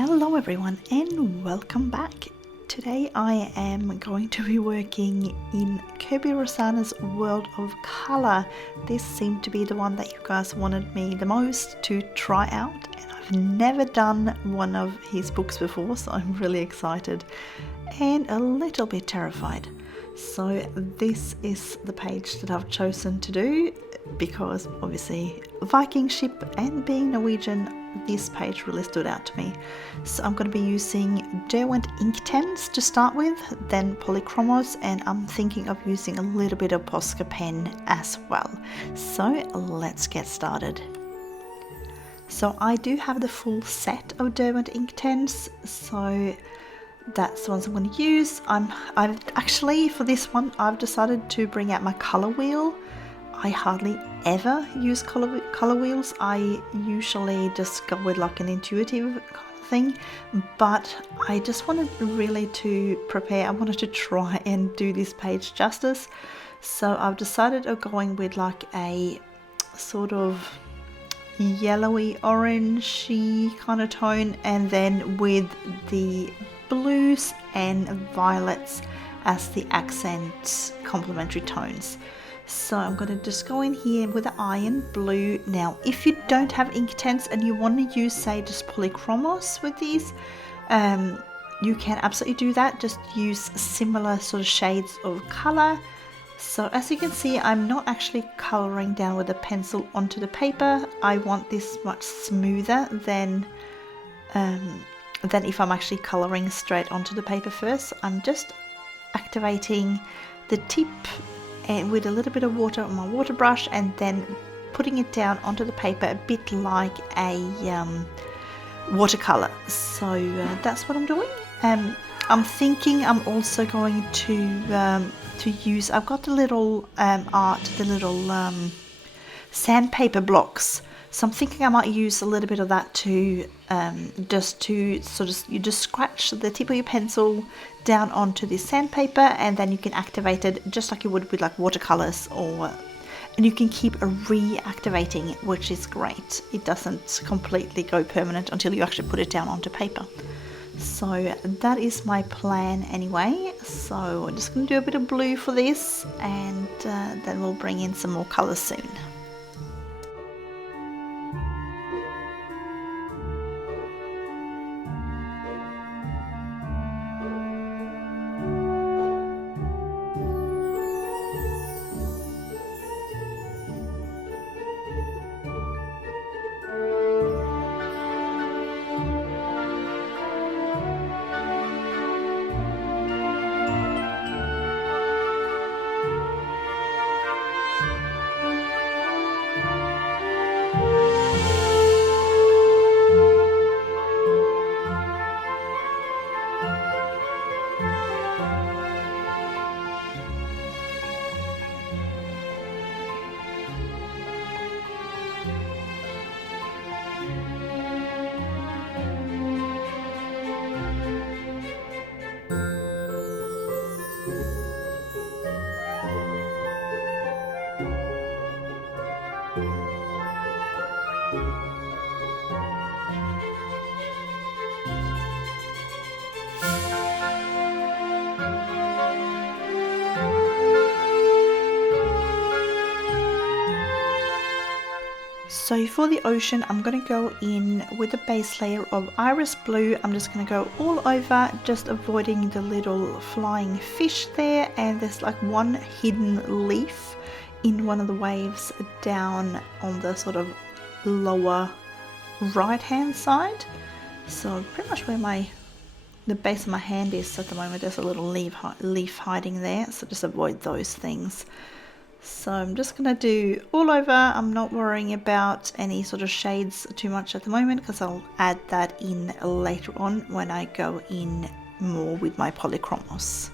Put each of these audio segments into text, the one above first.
Hello everyone and welcome back. Today I am going to be working in Kerby Rosanes' World of Colour. This seemed to be the one that you guys wanted me the most to try out, and I've never done one of his books before, so I'm really excited and a little bit terrified. So this is the page that I've chosen to do because obviously Viking ship and being Norwegian, this page really stood out to me. So I'm going to be using Derwent Inktense to start with, then Polychromos, and I'm thinking of using a little bit of Posca pen as well. So let's get started. So I do have the full set of Derwent Inktense, so that's the ones I'm going to use. I've actually, for this one, I've decided to bring out my color wheel. I hardly ever use color wheels. I usually just go with like an intuitive kind of thing, but I just wanted really to prepare. I wanted to try and do this page justice, so I've decided on going with like a sort of yellowy orangey kind of tone, and then with the blues and violets as the accent complementary tones. So I'm going to just go in here with the iron blue. Now if you don't have Inktense and you want to use, say, just Polychromos with these, you can absolutely do that. Just use similar sort of shades of color. So as you can see, I'm not actually coloring down with a pencil onto the paper. I want this much smoother than if I'm actually coloring straight onto the paper first. I'm just activating the tip and with a little bit of water on my water brush, and then putting it down onto the paper a bit like a watercolor. So that's what I'm doing. I'm thinking I'm also going to use, I've got the little sandpaper blocks. So I'm thinking I might use a little bit of that to just to sort of, you just scratch the tip of your pencil down onto the sandpaper, and then you can activate it just like you would with like watercolors, and you can keep reactivating it, which is great. It doesn't completely go permanent until you actually put it down onto paper. So that is my plan anyway. So I'm just going to do a bit of blue for this, and then we'll bring in some more colors soon. So for the ocean, I'm going to go in with a base layer of iris blue. I'm just going to go all over, just avoiding the little flying fish there, and there's like one hidden leaf in one of the waves down on the sort of lower right hand side. So pretty much where the base of my hand is at the moment, there's a little leaf hiding there, so just avoid those things. So I'm just going to do all over. I'm not worrying about any sort of shades too much at the moment, because I'll add that in later on when I go in more with my Polychromos.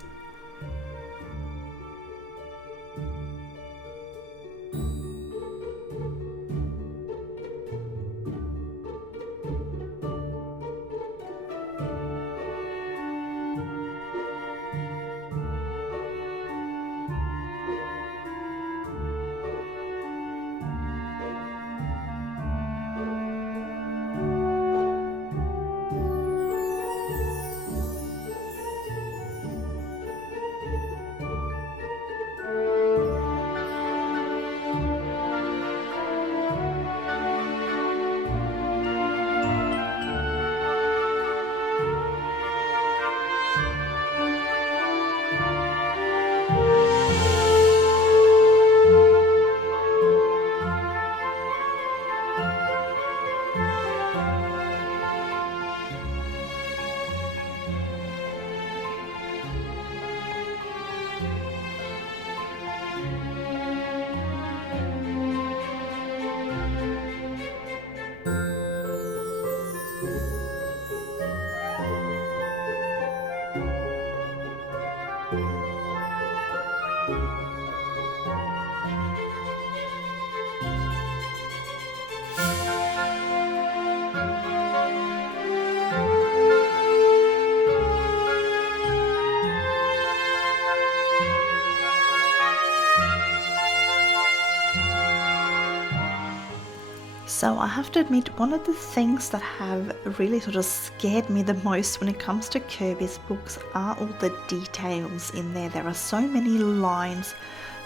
So I have to admit, one of the things that have really sort of scared me the most when it comes to Kirby's books are all the details in there. There are so many lines.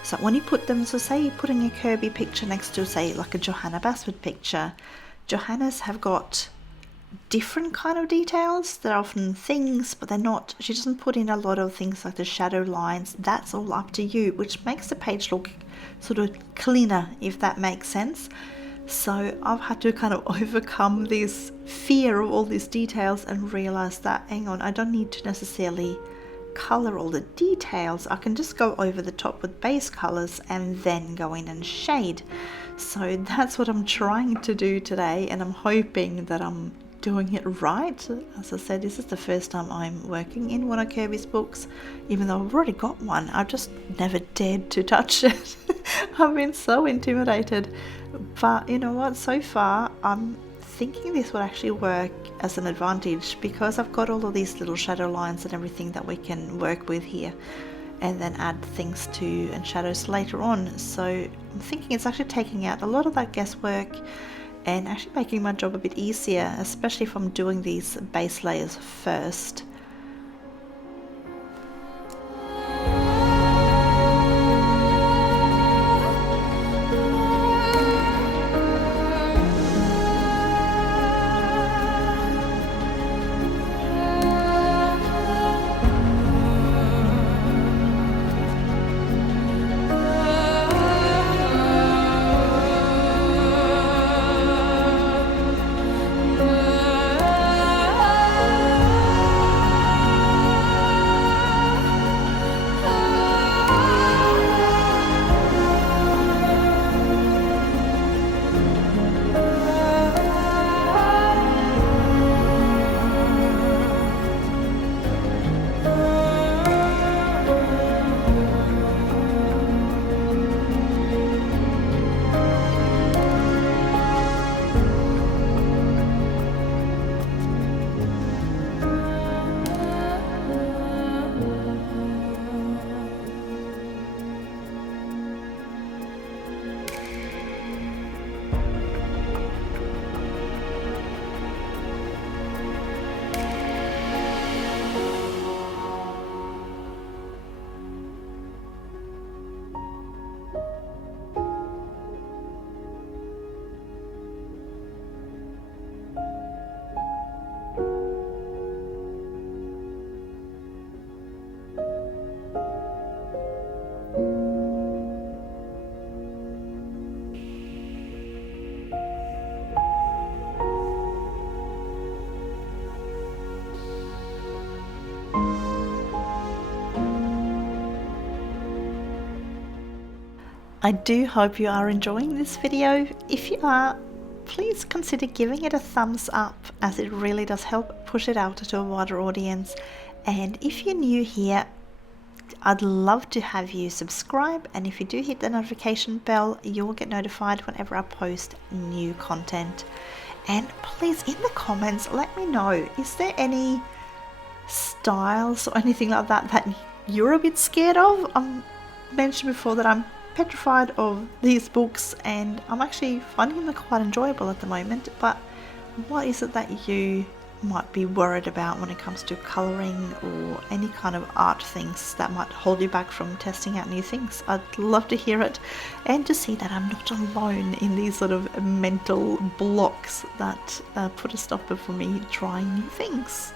So when you put them, so say you're putting a Kirby picture next to, say, like a Johanna Basford picture, Johanna's have got different kind of details. They're often things, but they're not, she doesn't put in a lot of things like the shadow lines. That's all up to you, which makes the page look sort of cleaner, if that makes sense. So I've had to kind of overcome this fear of all these details and realize that, hang on, I don't need to necessarily color all the details. I can just go over the top with base colors and then go in and shade. So that's what I'm trying to do today, and I'm hoping that I'm doing it right. As I said, this is the first time I'm working in one of Kirby's books, even though I've already got one. I've just never dared to touch it. I've been so intimidated. But you know what, so far I'm thinking this will actually work as an advantage, because I've got all of these little shadow lines and everything that we can work with here, and then add things to and shadows later on. So I'm thinking it's actually taking out a lot of that guesswork and actually making my job a bit easier, especially if I'm doing these base layers first. I do hope you are enjoying this video. If you are, please consider giving it a thumbs up, as it really does help push it out to a wider audience. And if you're new here, I'd love to have you subscribe, and if you do hit the notification bell, you will get notified whenever I post new content. And please, in the comments, let me know, is there any styles or anything like that that you're a bit scared of? I mentioned before that I'm petrified of these books, and I'm actually finding them quite enjoyable at the moment. But what is it that you might be worried about when it comes to colouring or any kind of art things that might hold you back from testing out new things? I'd love to hear it, and to see that I'm not alone in these sort of mental blocks that put a stopper for me trying new things.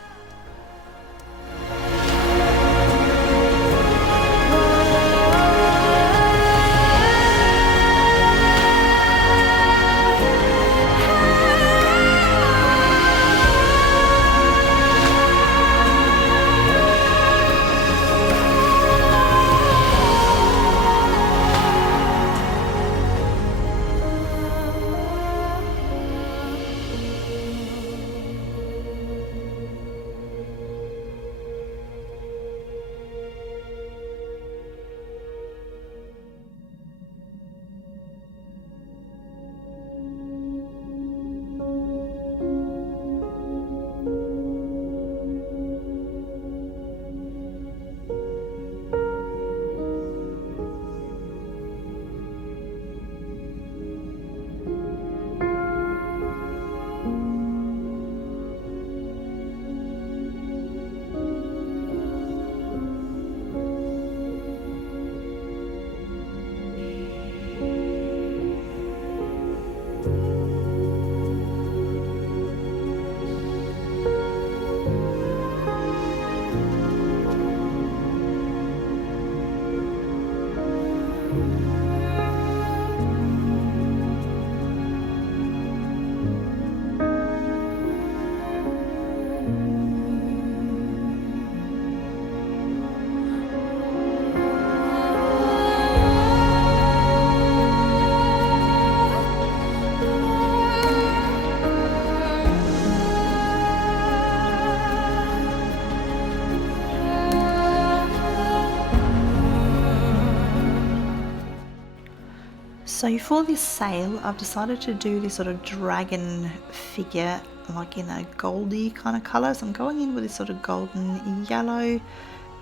So for this sail, I've decided to do this sort of dragon figure like in a goldy kind of colour. So I'm going in with this sort of golden yellow,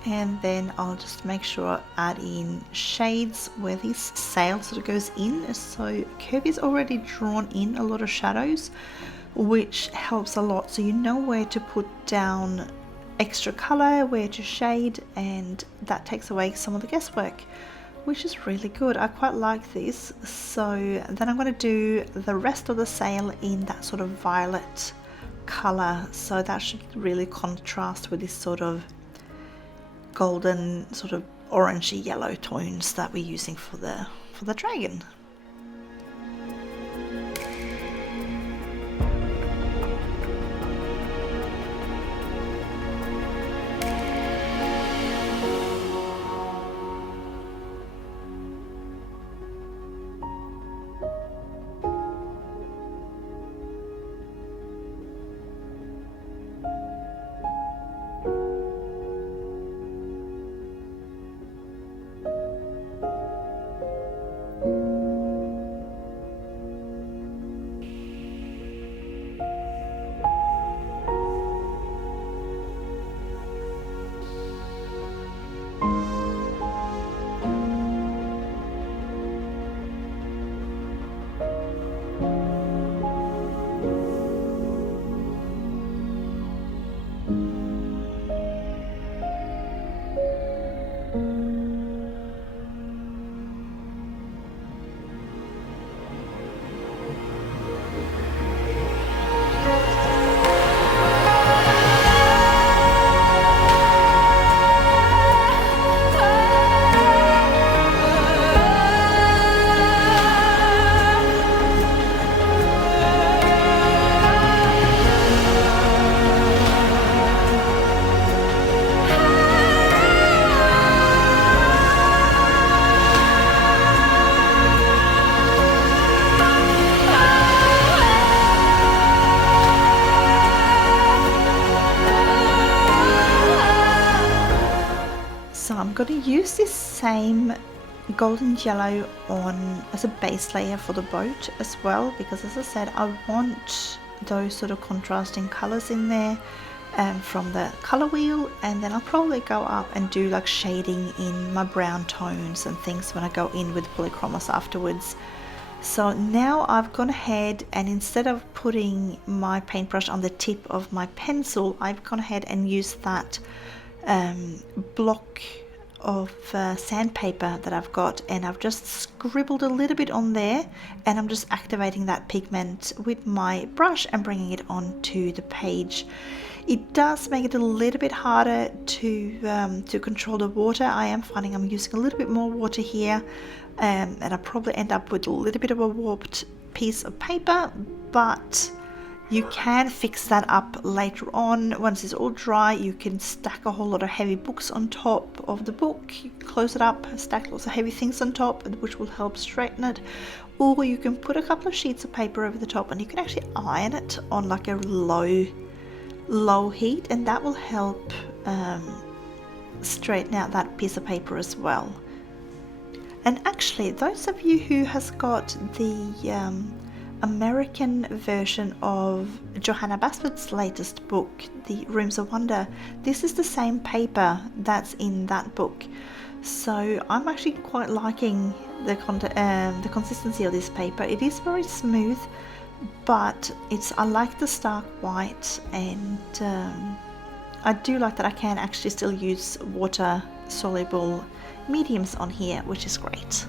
and then I'll just make sure I add in shades where this sail sort of goes in. So Kirby's already drawn in a lot of shadows, which helps a lot, so you know where to put down extra colour, where to shade, and that takes away some of the guesswork, which is really good. I quite like this. So then I'm going to do the rest of the sail in that sort of violet colour, so that should really contrast with this sort of golden sort of orangey yellow tones that we're using for the dragon. I'm going to use this same golden yellow on as a base layer for the boat as well, because as I said, I want those sort of contrasting colors in there from the color wheel, and then I'll probably go up and do like shading in my brown tones and things when I go in with Polychromos afterwards. So now I've gone ahead, and instead of putting my paintbrush on the tip of my pencil, I've gone ahead and used that block of sandpaper that I've got, and I've just scribbled a little bit on there, and I'm just activating that pigment with my brush and bringing it onto the page. It does make it a little bit harder to control the water. I am finding I'm using a little bit more water here, and I probably end up with a little bit of a warped piece of paper, but you can fix that up later on. Once it's all dry, you can stack a whole lot of heavy books on top of the book. You can close it up, stack lots of heavy things on top, which will help straighten it. Or you can put a couple of sheets of paper over the top, and you can actually iron it on like a low heat, and that will help straighten out that piece of paper as well. And actually, those of you who has got the American version of Johanna Basford's latest book, The Rooms of Wonder, this is the same paper that's in that book. So I'm actually quite liking the consistency of this paper. It is very smooth, but I like the stark white, and I do like that I can actually still use water soluble mediums on here, which is great.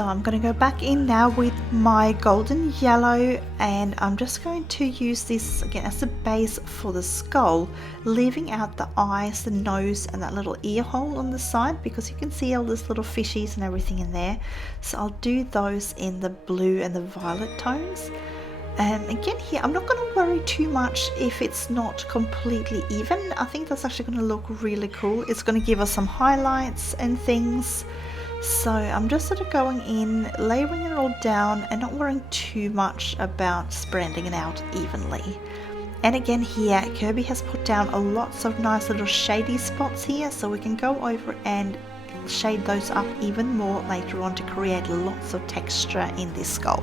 So I'm going to go back in now with my golden yellow, and I'm just going to use this again as a base for the skull, leaving out the eyes, the nose and that little ear hole on the side, because you can see all those little fishies and everything in there. So I'll do those in the blue and the violet tones. Again here, I'm not going to worry too much if it's not completely even. I think that's actually going to look really cool. It's going to give us some highlights and things. So I'm just sort of going in, layering it all down and not worrying too much about spreading it out evenly. And again here, Kirby has put down lots of nice little shady spots here, so we can go over and shade those up even more later on to create lots of texture in this skull.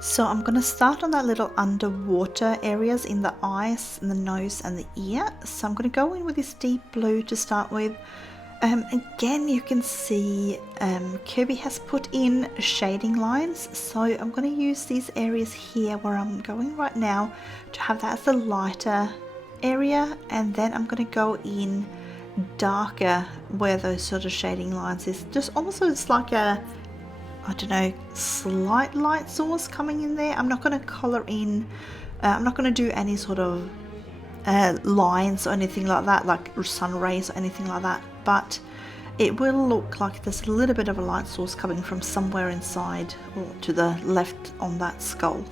So I'm going to start on that little underwater areas in the eyes and the nose and the ear. So I'm going to go in with this deep blue to start with. Again, you can see Kirby has put in shading lines, so I'm going to use these areas here where I'm going right now to have that as the lighter area, and then I'm going to go in darker where those sort of shading lines is. Just almost it's like a, I don't know, slight light source coming in there. I'm not going to color in, I'm not going to do any sort of lines or anything like that, like sun rays or anything like that, but it will look like there's a little bit of a light source coming from somewhere inside or to the left on that skull.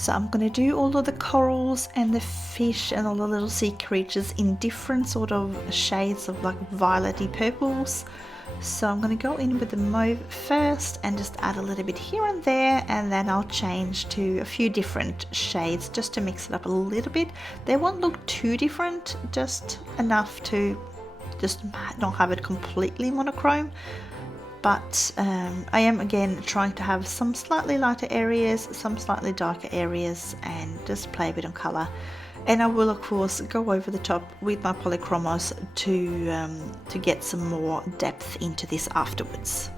So I'm going to do all of the corals and the fish and all the little sea creatures in different sort of shades of like violety purples. So I'm going to go in with the mauve first and just add a little bit here and there, and then I'll change to a few different shades just to mix it up a little bit. They won't look too different, just enough to just not have it completely monochrome. But I am again trying to have some slightly lighter areas, some slightly darker areas, and just play a bit of colour. And I will of course go over the top with my Polychromos to get some more depth into this afterwards.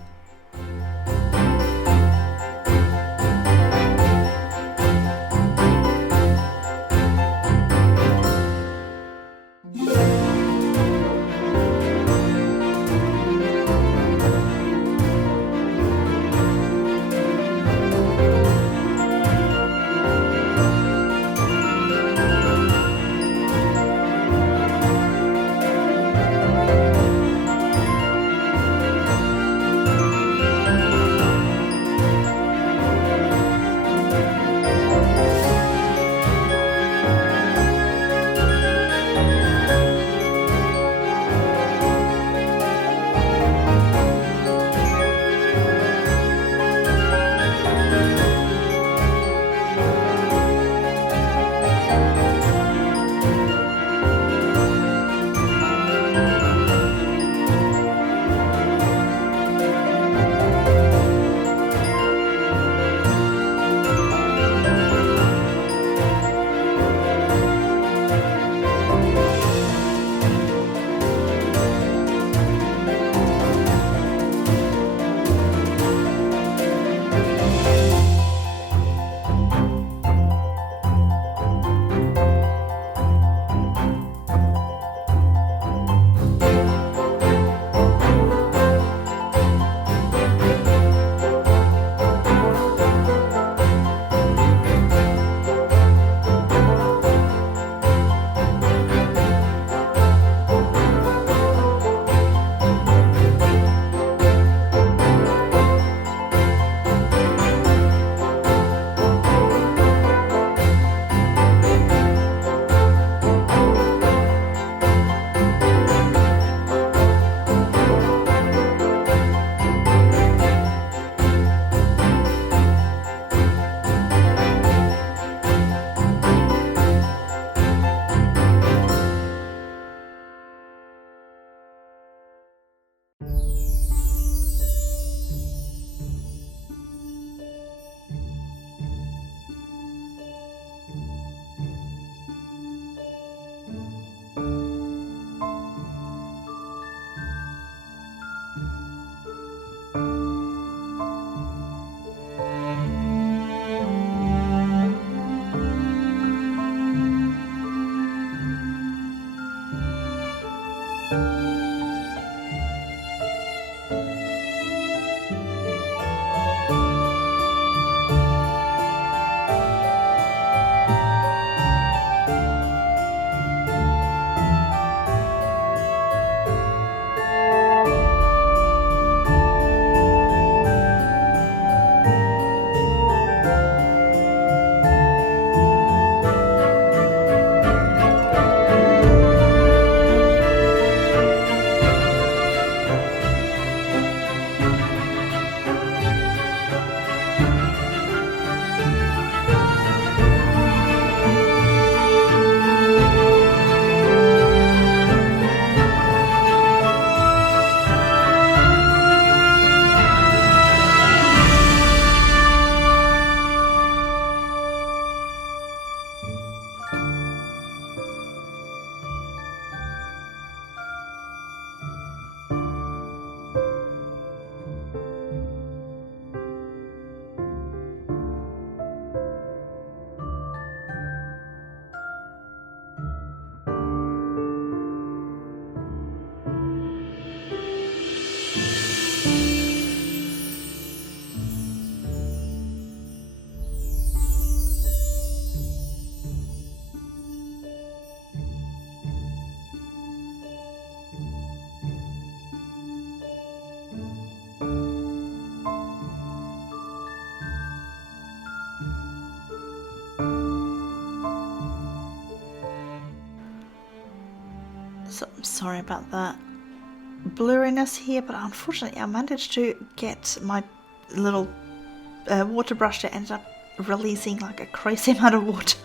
Sorry about that blurriness here, but unfortunately I managed to get my little water brush that ended up releasing like a crazy amount of water.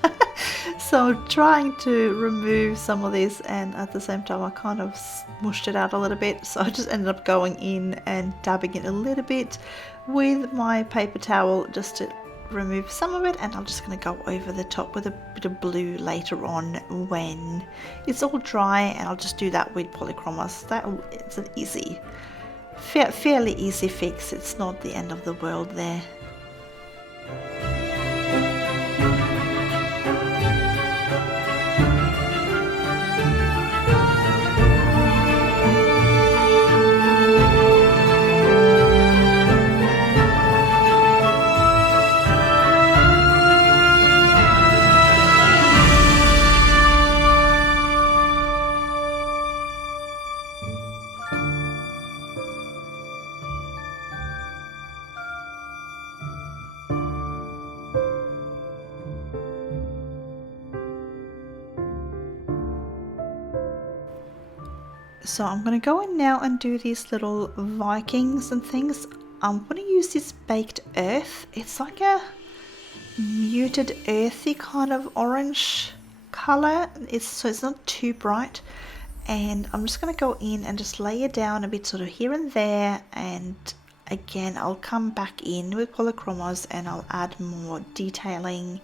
So trying to remove some of this, and at the same time I kind of smushed it out a little bit, so I just ended up going in and dabbing it a little bit with my paper towel just to remove some of it, and I'm just going to go over the top with a bit of blue later on when it's all dry, and I'll just do that with Polychromos. It's an easy, fairly easy fix. It's not the end of the world there. So I'm going to go in now and do these little Vikings and things. I'm going to use this baked earth. It's like a muted earthy kind of orange color. So it's not too bright. And I'm just going to go in and just lay it down a bit sort of here and there. And again, I'll come back in with Polychromos and I'll add more detailing,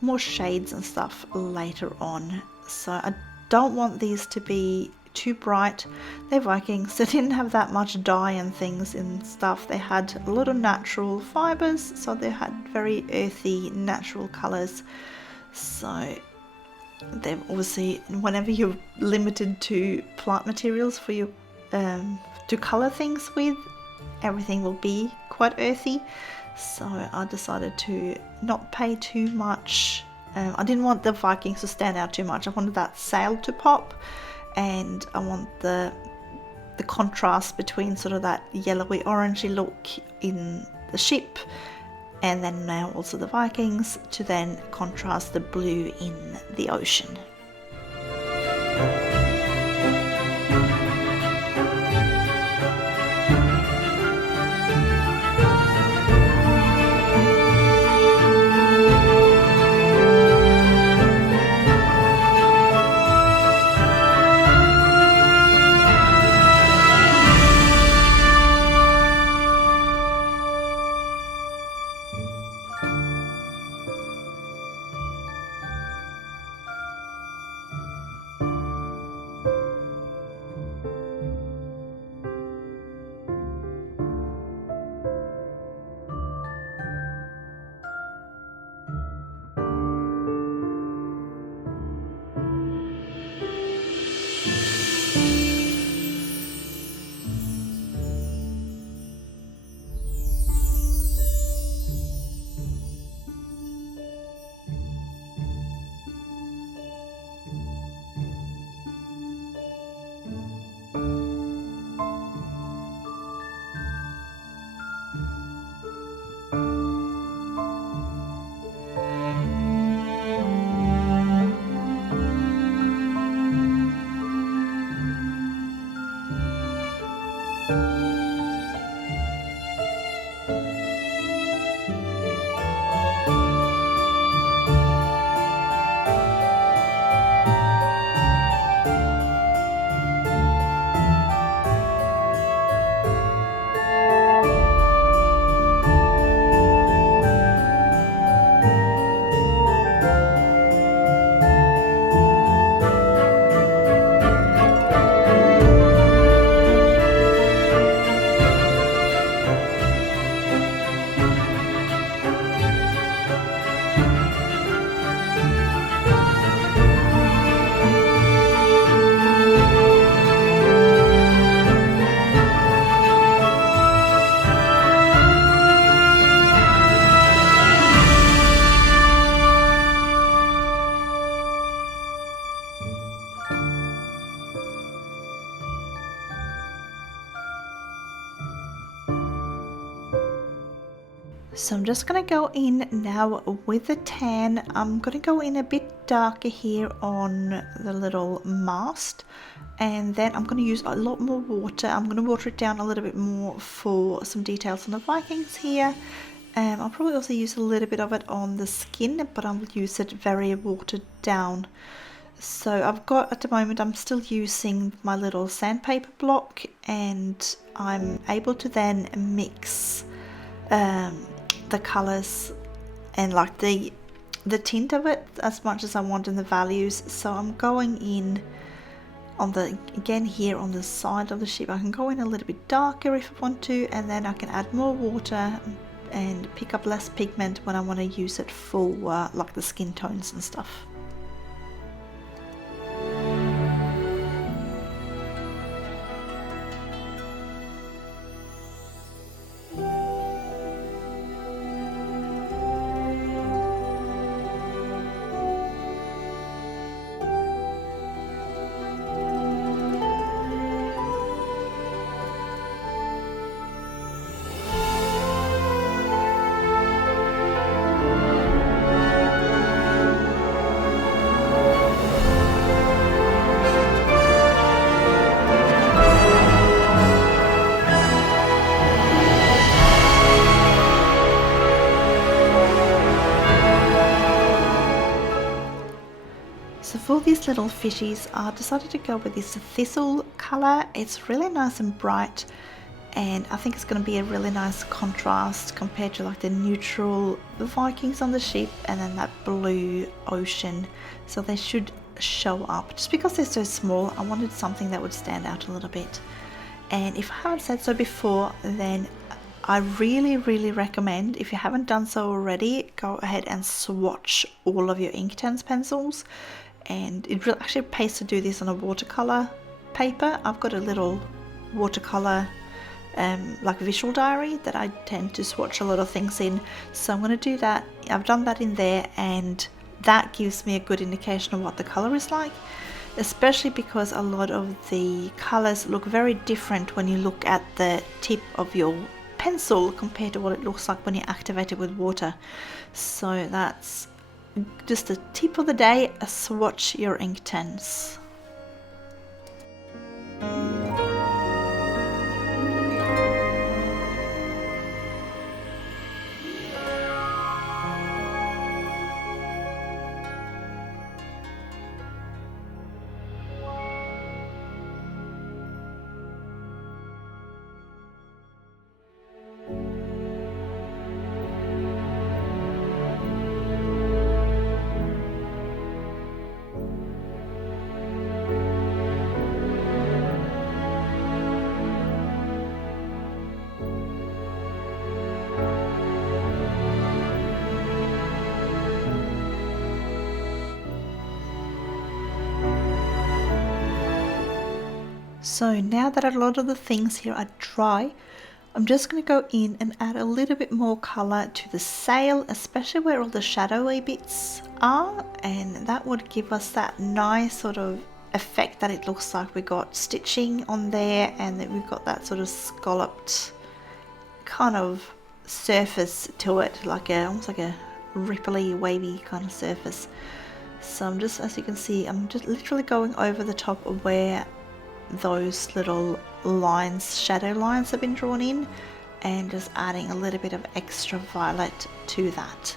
more shades and stuff later on. So I don't want these to be too bright. They're Vikings, they didn't have that much dye and things and stuff. They had a lot of natural fibers, so they had very earthy natural colors. So they've obviously, whenever you're limited to plant materials for you to color things with, everything will be quite earthy. So I decided to not pay too much. I didn't want the Vikings to stand out too much. I wanted that sail to pop, and I want the contrast between sort of that yellowy orangey look in the ship and then now also the Vikings to then contrast the blue in the ocean. So I'm just going to go in now with the tan. I'm going to go in a bit darker here on the little mast, and then I'm going to use a lot more water. I'm going to water it down a little bit more for some details on the Vikings here. I'll probably also use a little bit of it on the skin, but I'll use it very watered down. So I've got, at the moment, I'm still using my little sandpaper block, and I'm able to then mix the colors and like the tint of it as much as I want in the values. So I'm going in on the, again here on the side of the ship, I can go in a little bit darker if I want to, and then I can add more water and pick up less pigment when I want to use it for like the skin tones and stuff. So for these little fishies, I decided to go with this Thistle colour. It's really nice and bright, and I think it's going to be a really nice contrast compared to like the neutral Vikings on the ship and then that blue ocean. So they should show up. Just because they're so small, I wanted something that would stand out a little bit. And if I haven't said so before, then I really recommend, if you haven't done so already, go ahead and swatch all of your Inktense pencils. And it really actually pays to do this on a watercolor paper. I've got a little watercolor like visual diary that I tend to swatch a lot of things in, so I'm going to do that. I've done that in there, and that gives me a good indication of what the color is like, especially because a lot of the colors look very different when you look at the tip of your pencil compared to what it looks like when you activate it with water. So that's just a tip of the day: swatch your Inktense. So now that a lot of the things here are dry, I'm just going to go in and add a little bit more color to the sail, especially where all the shadowy bits are, and that would give us that nice sort of effect that it looks like we got stitching on there, and that we've got that sort of scalloped kind of surface to it, like almost like a ripply, wavy kind of surface. So I'm just, as you can see, I'm just literally going over the top of where those little lines, shadow lines, have been drawn in, and just adding a little bit of extra violet to that.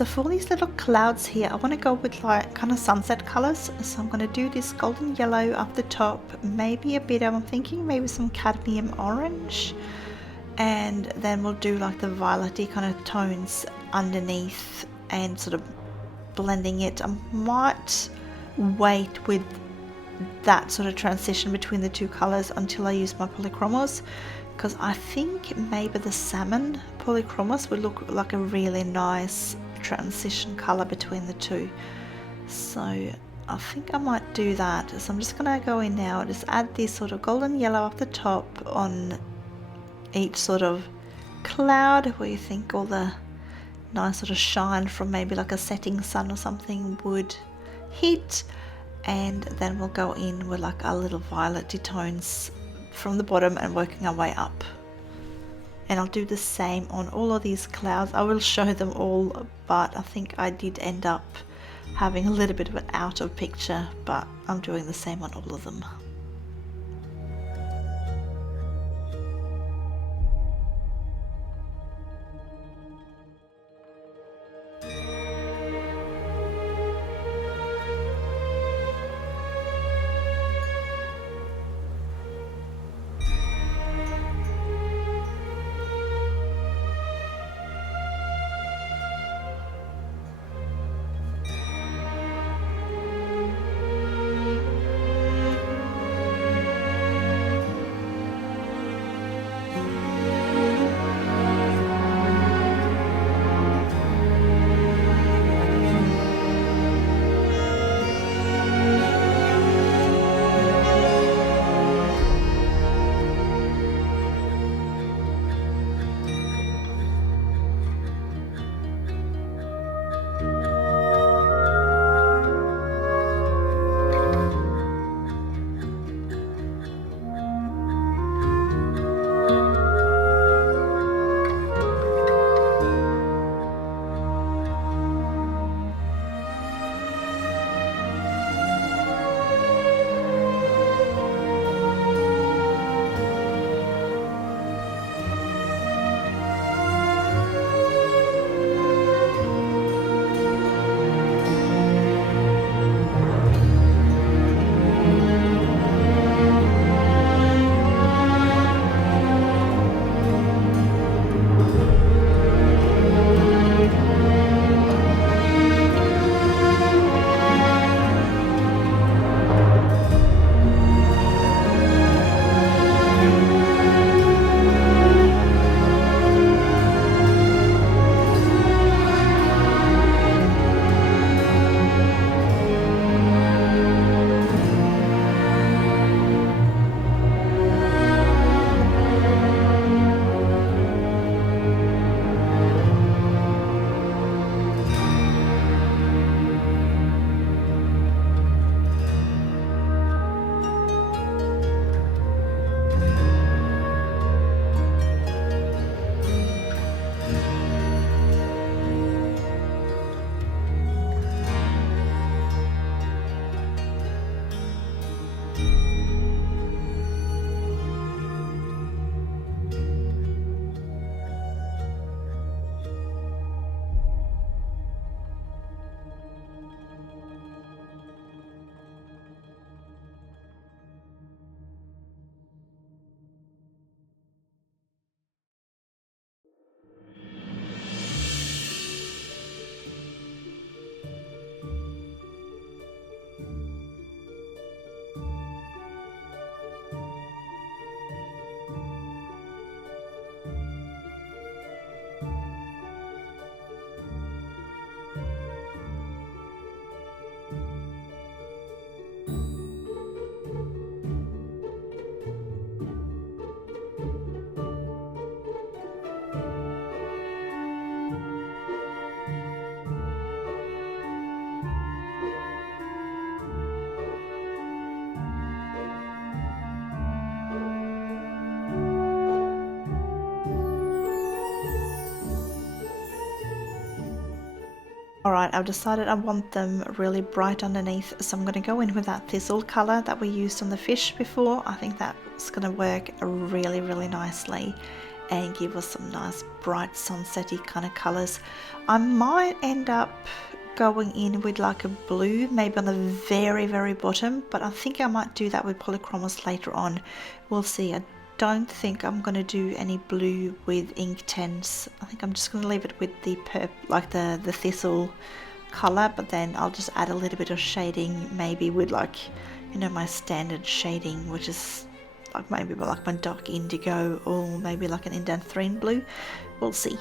So for these little clouds here, I want to go with like kind of sunset colors. So I'm going to do this golden yellow up the top, maybe a bit of, I'm thinking maybe some cadmium orange, and then we'll do like the violety kind of tones underneath and sort of blending it. I might wait with that sort of transition between the two colors until I use my polychromos, because I think maybe the salmon polychromos would look like a really nice transition color between the two. So I think I might do that. So I'm just gonna go in now and just add this sort of golden yellow up the top on each sort of cloud where you think all the nice sort of shine from maybe like a setting sun or something would hit, and then we'll go in with like our little violety tones from the bottom and working our way up. And I'll do the same on all of these clouds. I will show them all, but I think I did end up having a little bit of an out of picture, but I'm doing the same on all of them. Alright, I've decided I want them really bright underneath, so I'm going to go in with that Thistle colour that we used on the fish before. I think that's going to work really nicely. and give us some nice bright sunsetty kind of colors. I might end up going in with like a blue, maybe on the very bottom, but I think I might do that with Polychromos later on. We'll see. I don't think I'm going to do any blue with Inktense. I think I'm just going to leave it with the like the Thistle color, but then I'll just add a little bit of shading, maybe with like, you know, my standard shading, which is like maybe like my dark indigo, or maybe like an indanthrene blue. We'll see.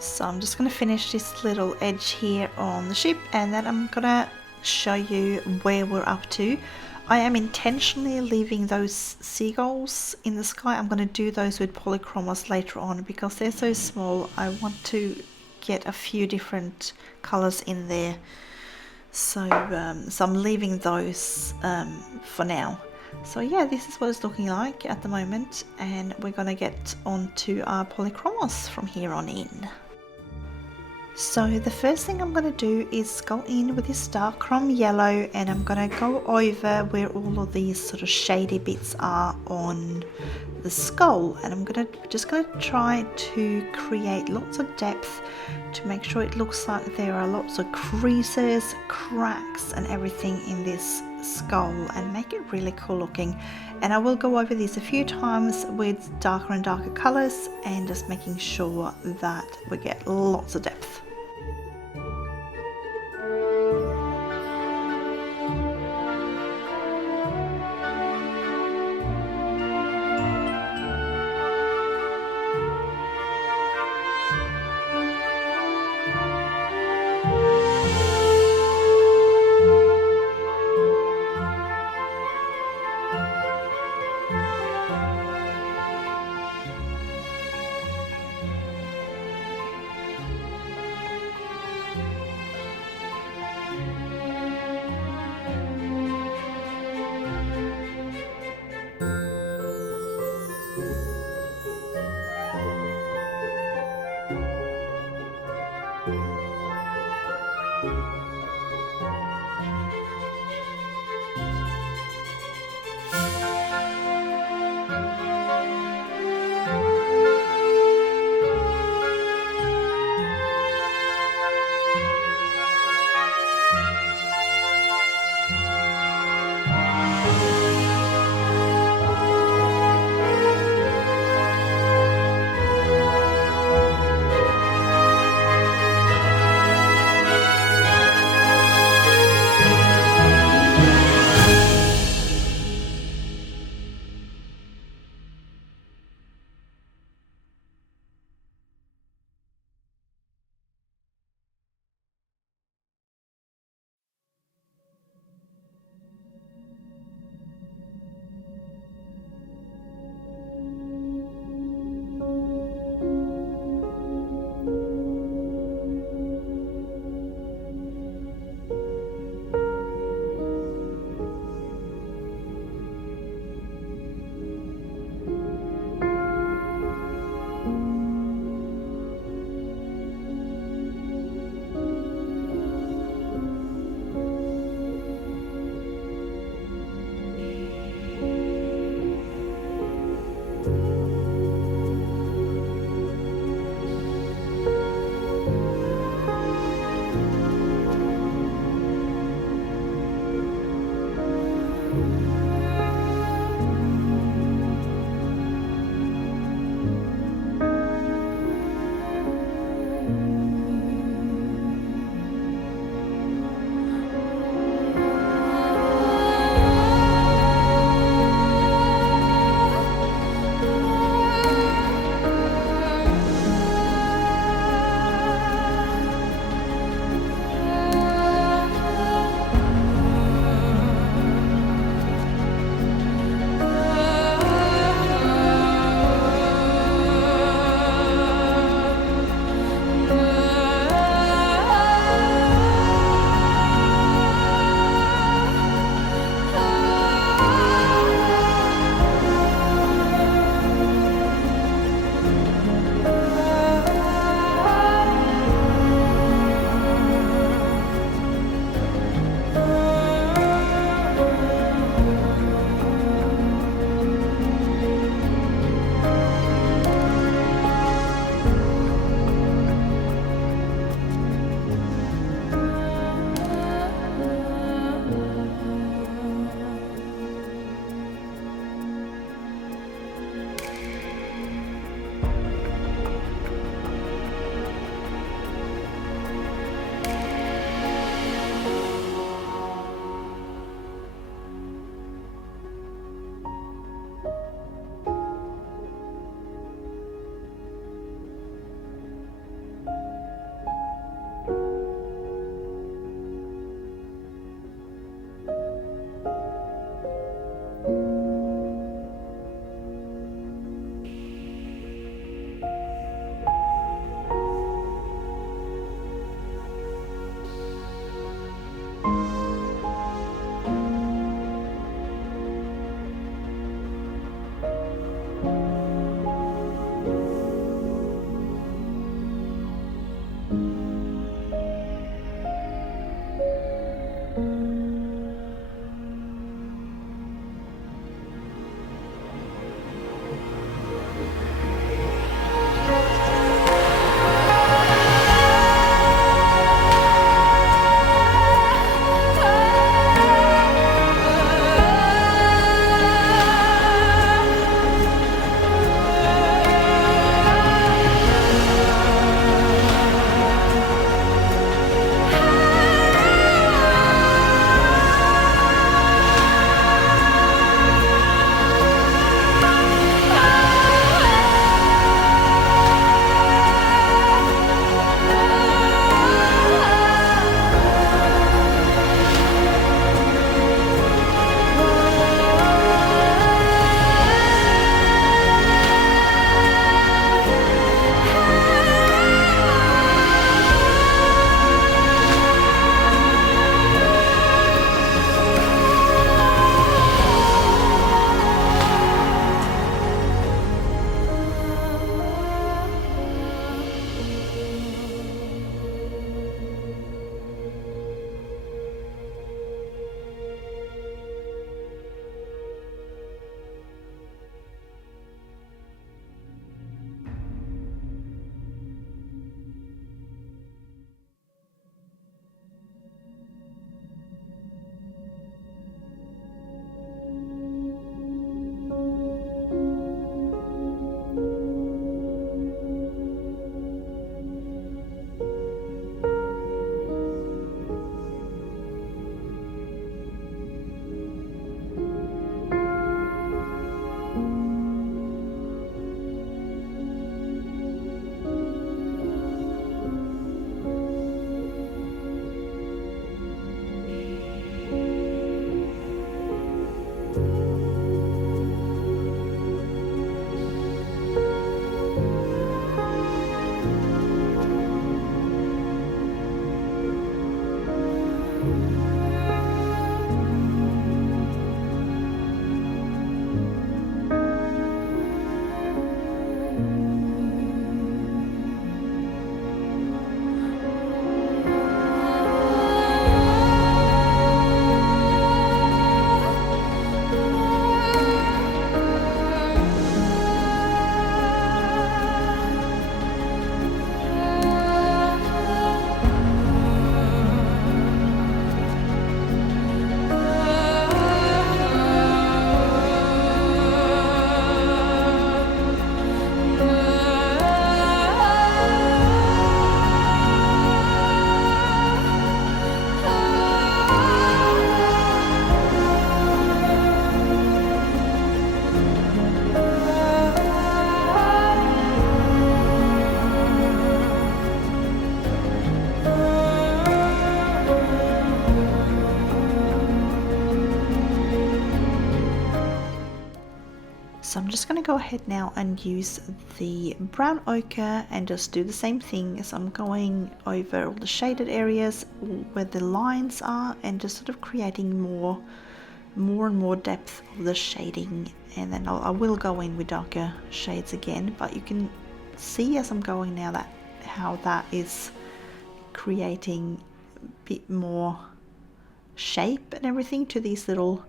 So I'm just going to finish this little edge here on the ship, and then I'm going to show you where we're up to. I am intentionally leaving those seagulls in the sky. I'm going to do those with Polychromos later on because they're so small. I want to get a few different colors in there. So I'm leaving those for now. So yeah, this is what it's looking like at the moment, and we're going to get onto our Polychromos from here on in. So the first thing I'm going to do is go in with this dark chrome yellow, and I'm going to go over where all of these sort of shady bits are on the skull, and I'm just going to try to create lots of depth to make sure it looks like there are lots of creases, cracks and everything in this skull, and make it really cool looking. And I will go over these a few times with darker and darker colors, and just making sure that we get lots of depth. So I'm just going to go ahead now and use the brown ochre and just do the same thing as I'm going over all the shaded areas where the lines are, and just sort of creating more and more depth of the shading. And then I will go in with darker shades again, but you can see as I'm going now that how that is creating a bit more shape and everything to these little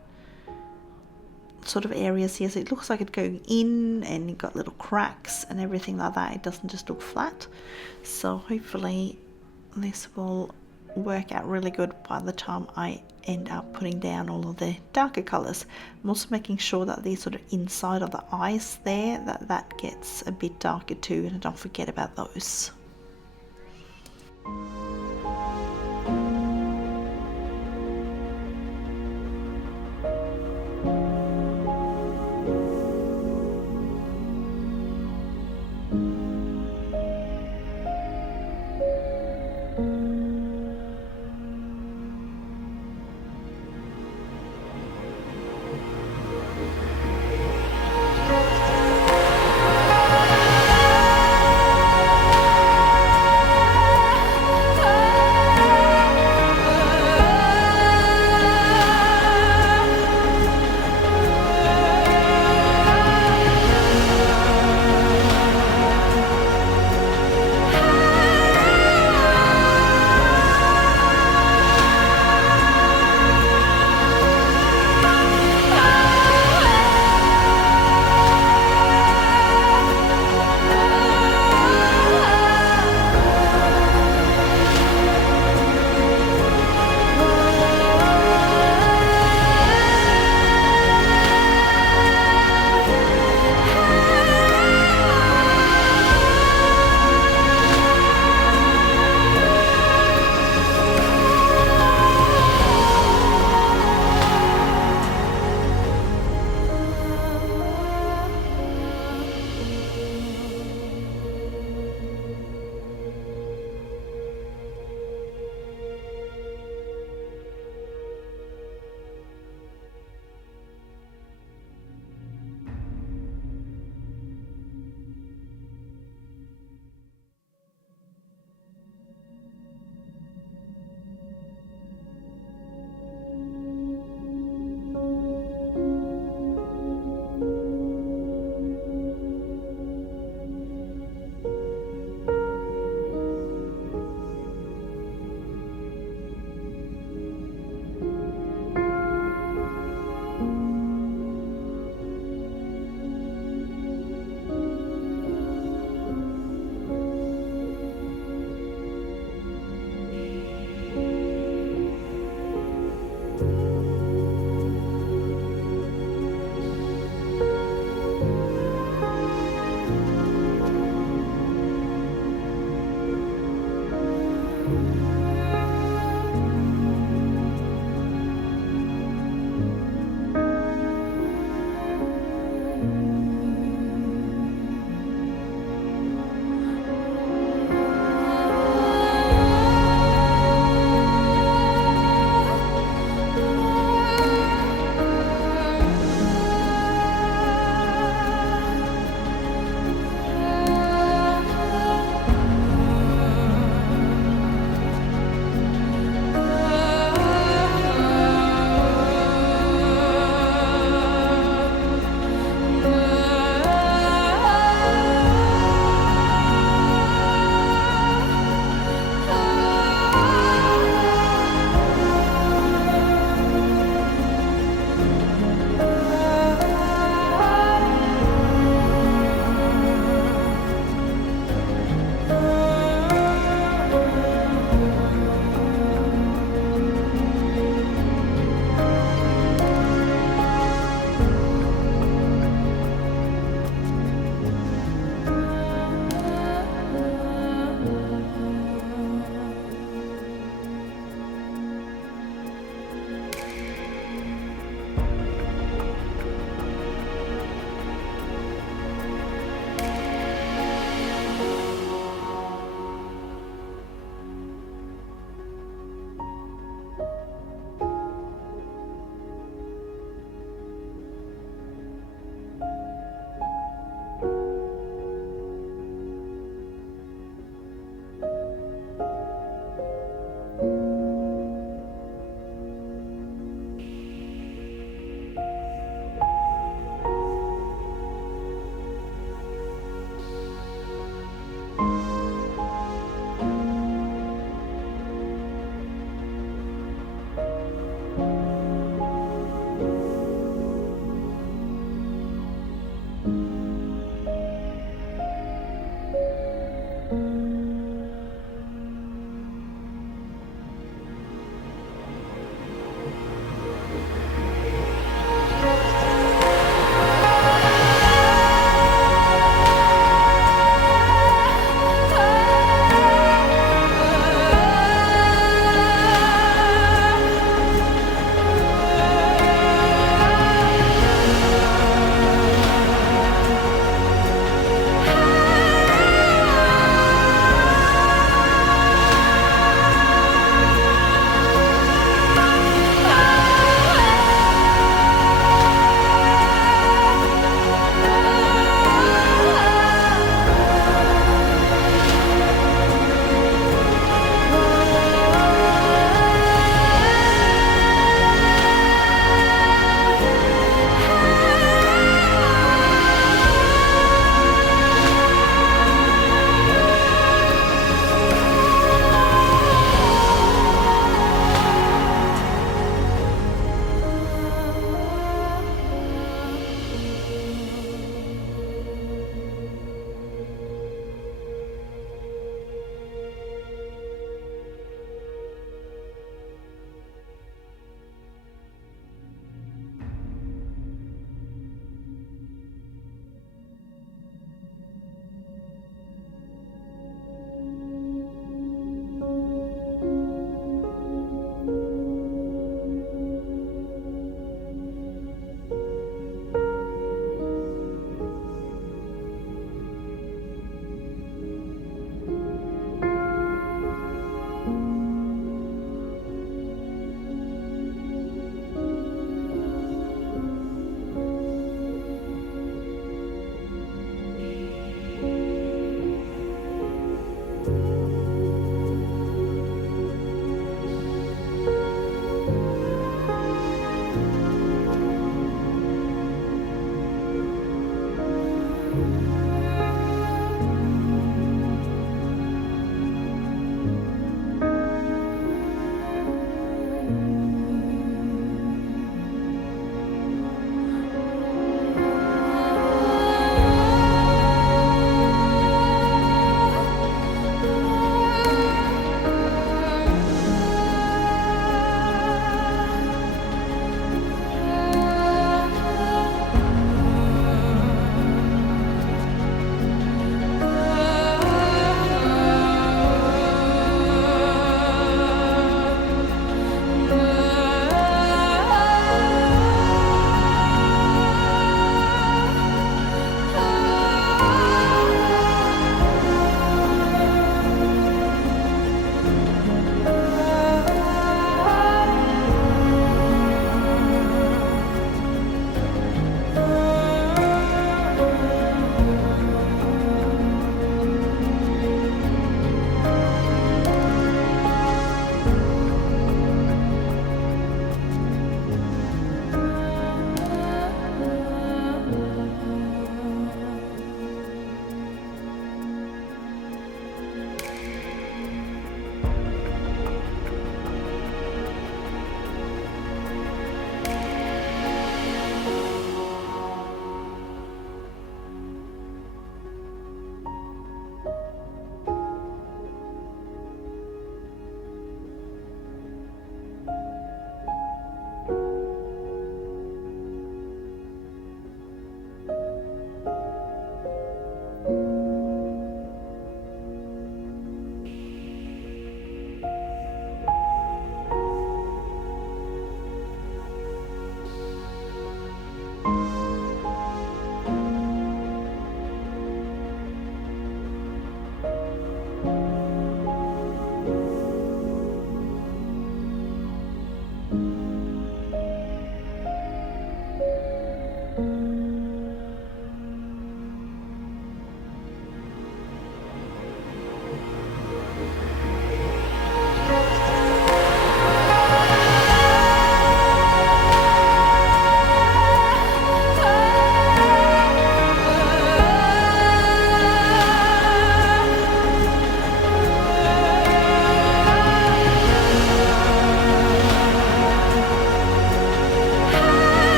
sort of areas here. So it looks like it's going in, and you've got little cracks and everything like that. It doesn't just look flat. So hopefully this will work out really good by the time I end up putting down all of the darker colors. I'm also making sure that the sort of inside of the eyes there, that gets a bit darker too, and don't forget about those.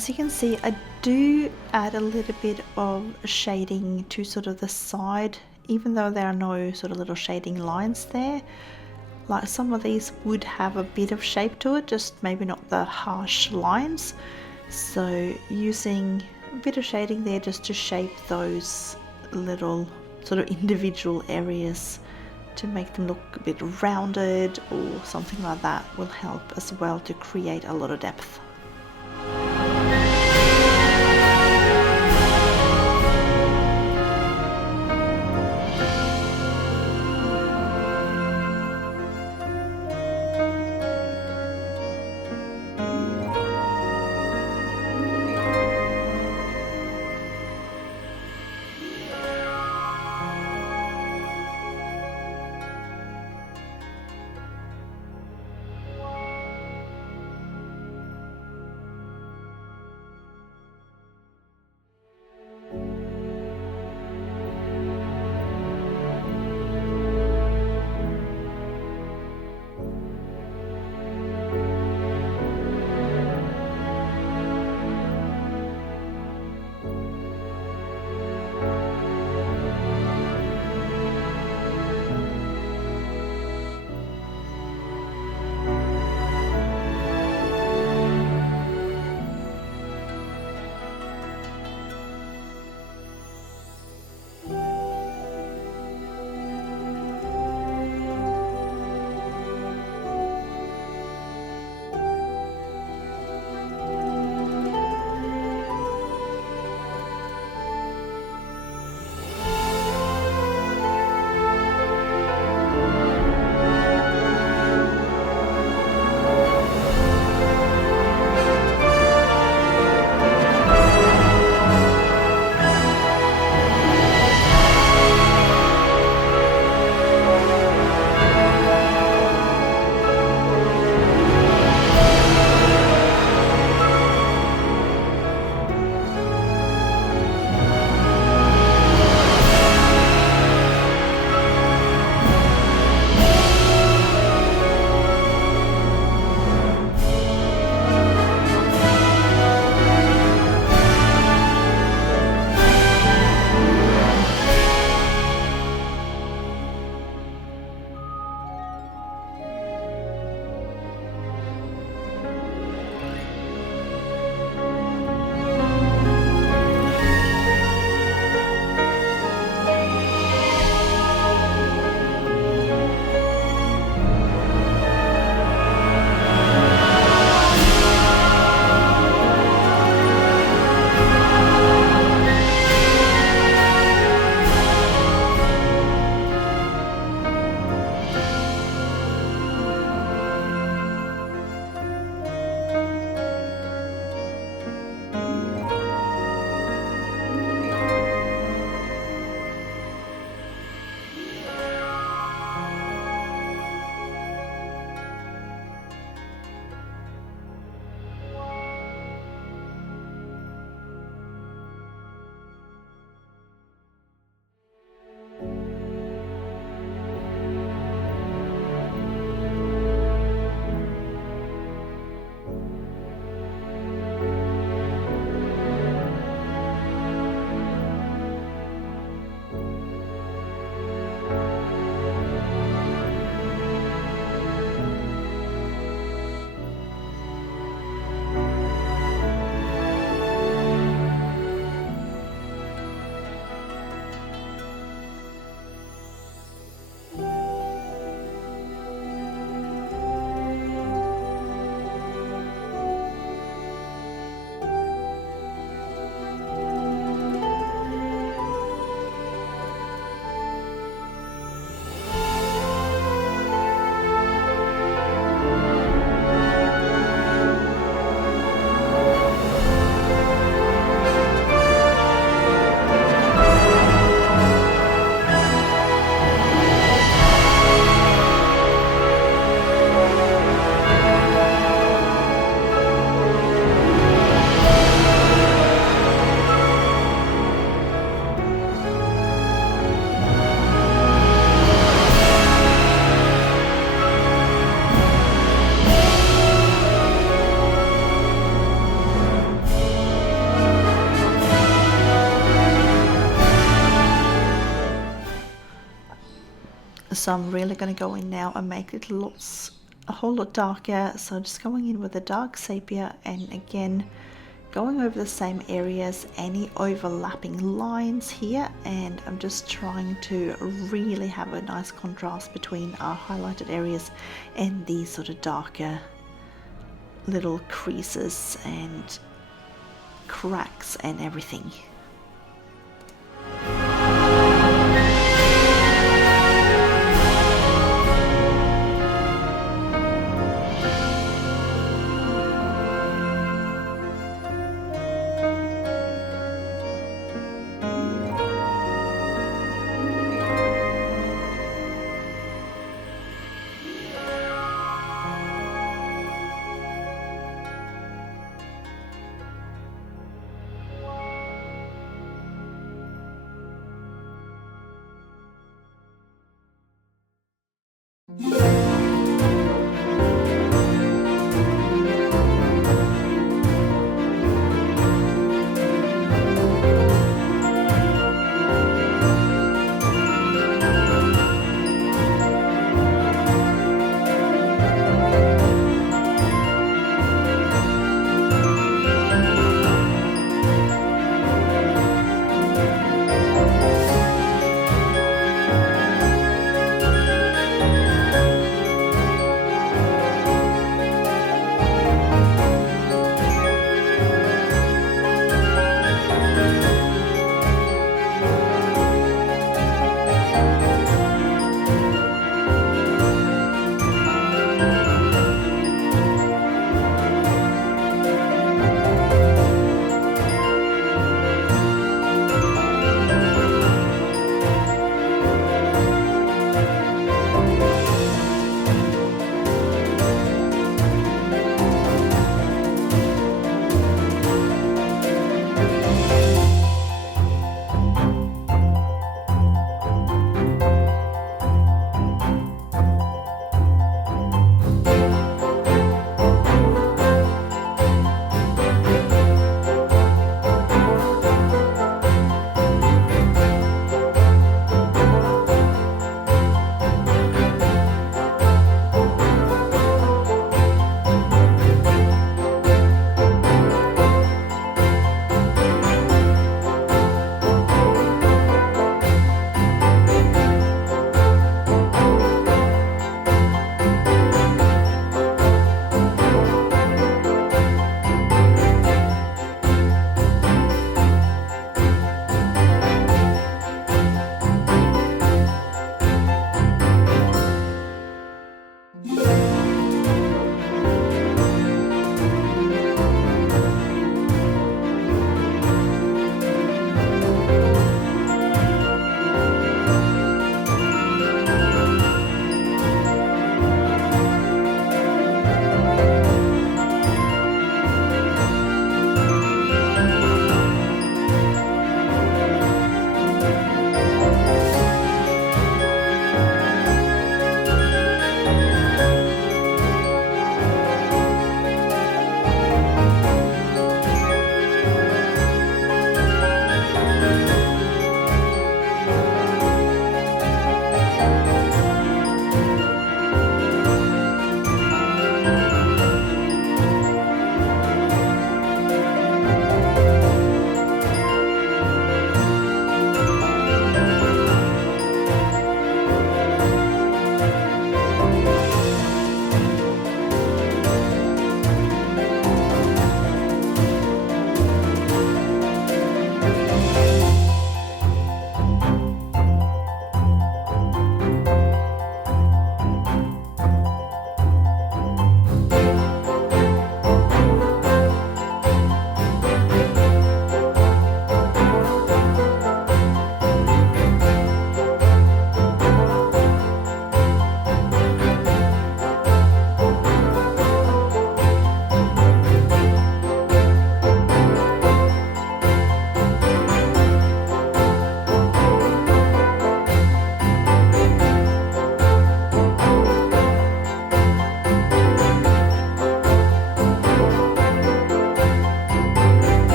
as you can see, I do add a little bit of shading to sort of the side, even though there are no sort of little shading lines there. Like some of these would have a bit of shape to it, just maybe not the harsh lines. So using a bit of shading there just to shape those little sort of individual areas to make them look a bit rounded or something like that will help as well to create a lot of depth. So I'm really going to go in now and make it a whole lot darker. So just going in with a dark sepia, and again going over the same areas, any overlapping lines here, and I'm just trying to really have a nice contrast between our highlighted areas and these sort of darker little creases and cracks and everything.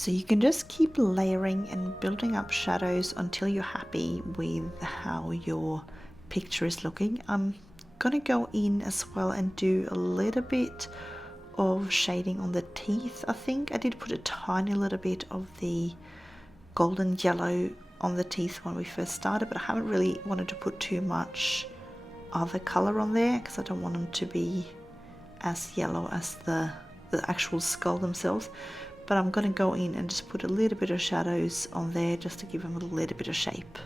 So you can just keep layering and building up shadows until you're happy with how your picture is looking. I'm gonna go in as well and do a little bit of shading on the teeth. I think I did put a tiny little bit of the golden yellow on the teeth when we first started, but I haven't really wanted to put too much other color on there because I don't want them to be as yellow as the actual skull themselves. But I'm going to go in and just put a little bit of shadows on there just to give them a little bit of shape.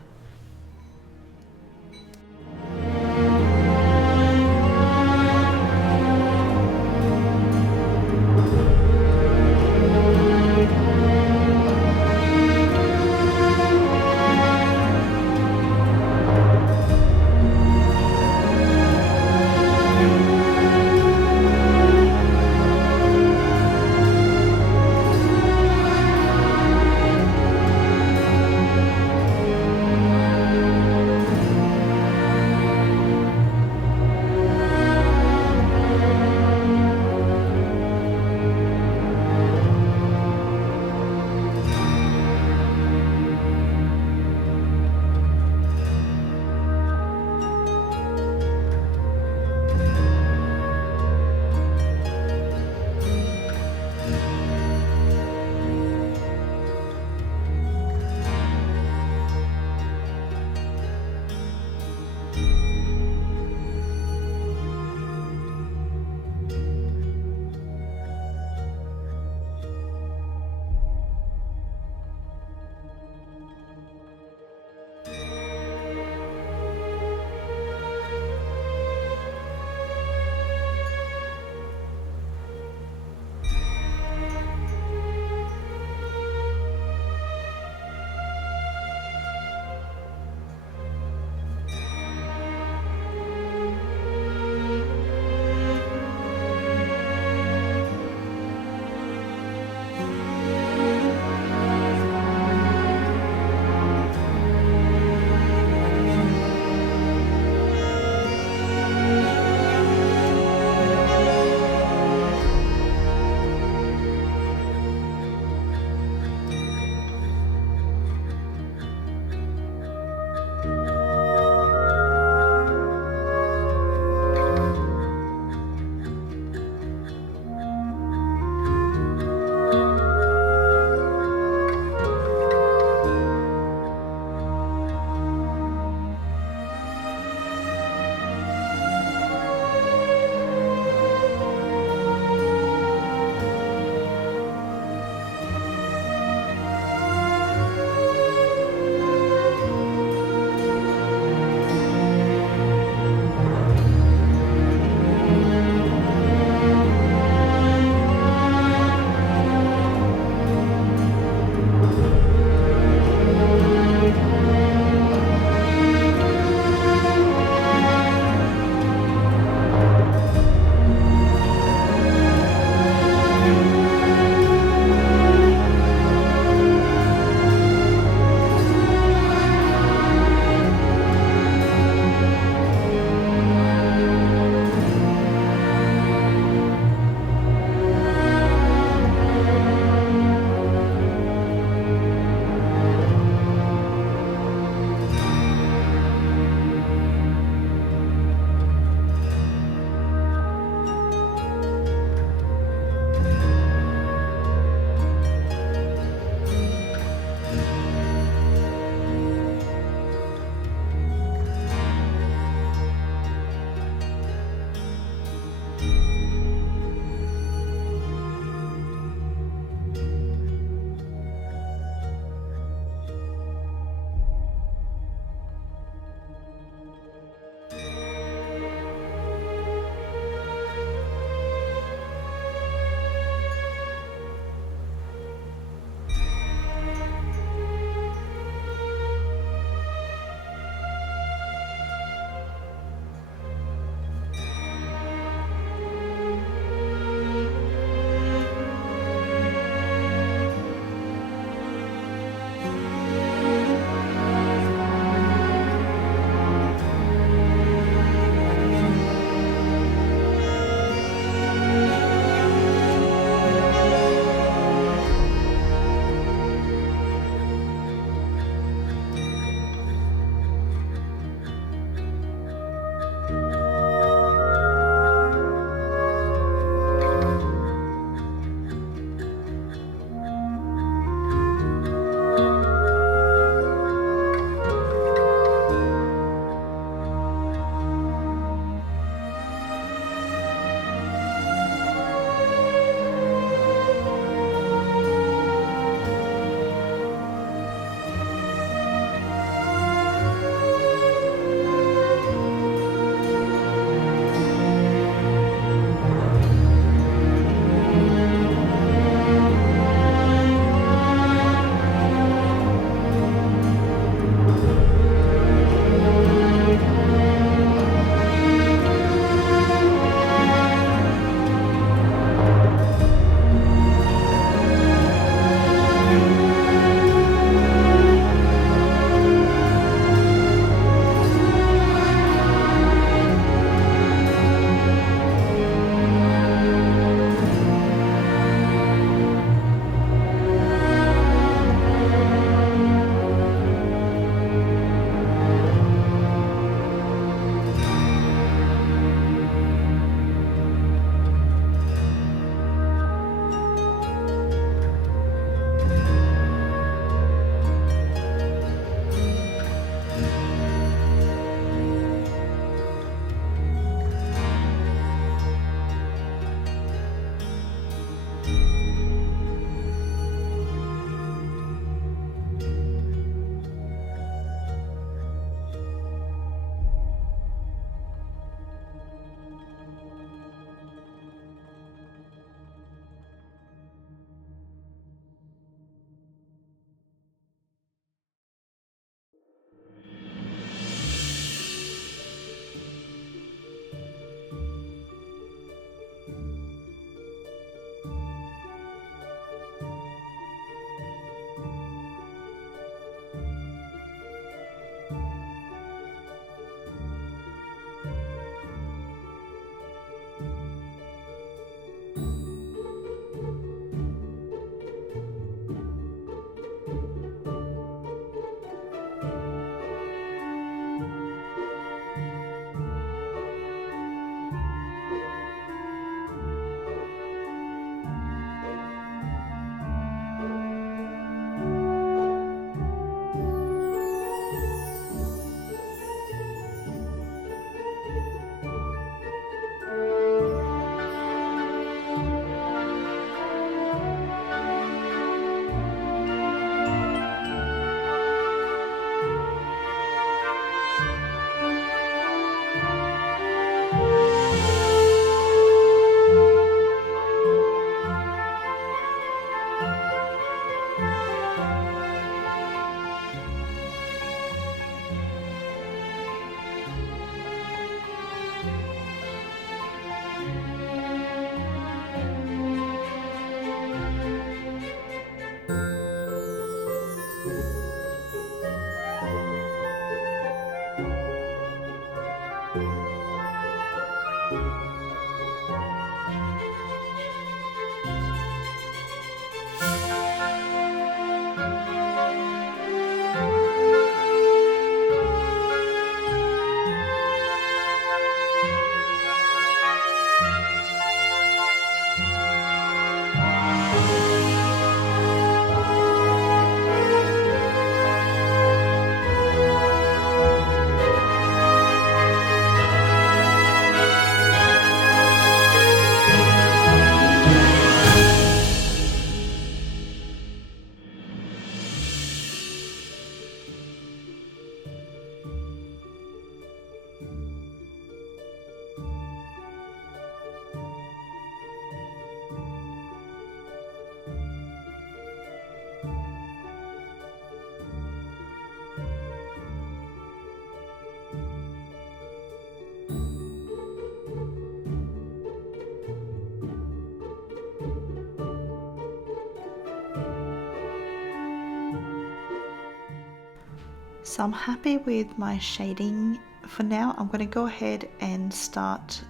So I'm happy with my shading for now. I'm going to go ahead and start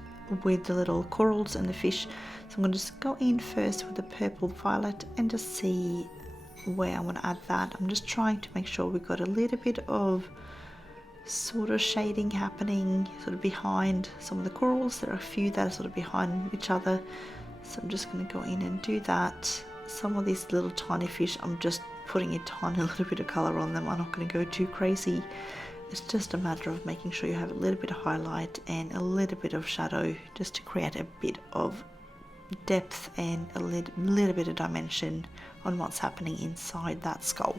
with the little corals and the fish. So I'm going to just go in first with the purple violet and just see where I'm going to add that. I'm just trying to make sure we've got a little bit of sort of shading happening sort of behind some of the corals. There are a few that are sort of behind each other. So I'm just going to go in and do that. Some of these little tiny fish, I'm just putting a tiny little bit of colour on them. I'm not going to go too crazy. It's just a matter of making sure you have a little bit of highlight and a little bit of shadow just to create a bit of depth and a little bit of dimension on what's happening inside that skull.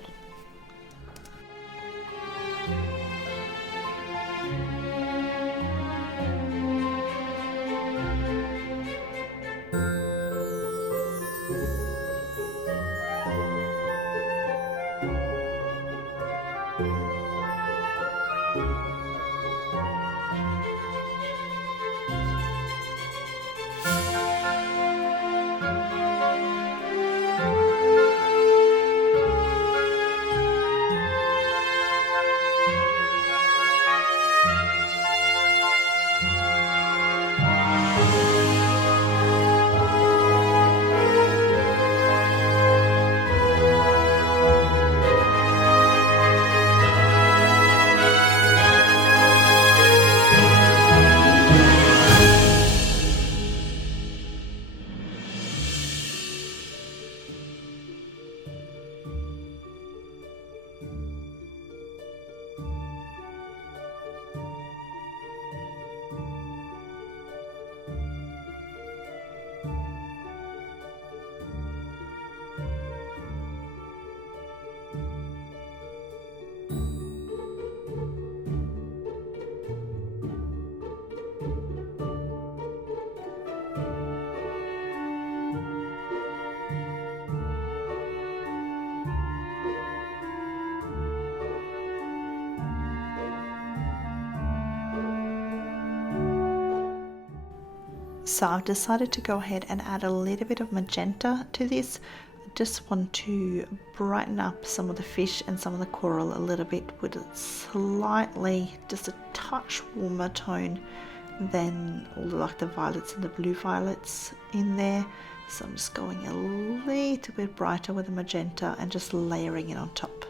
So I've decided to go ahead and add a little bit of magenta to this. I just want to brighten up some of the fish and some of the coral a little bit with a slightly, just a touch warmer tone than all the violets and the blue violets in there. So I'm just going a little bit brighter with the magenta and just layering it on top.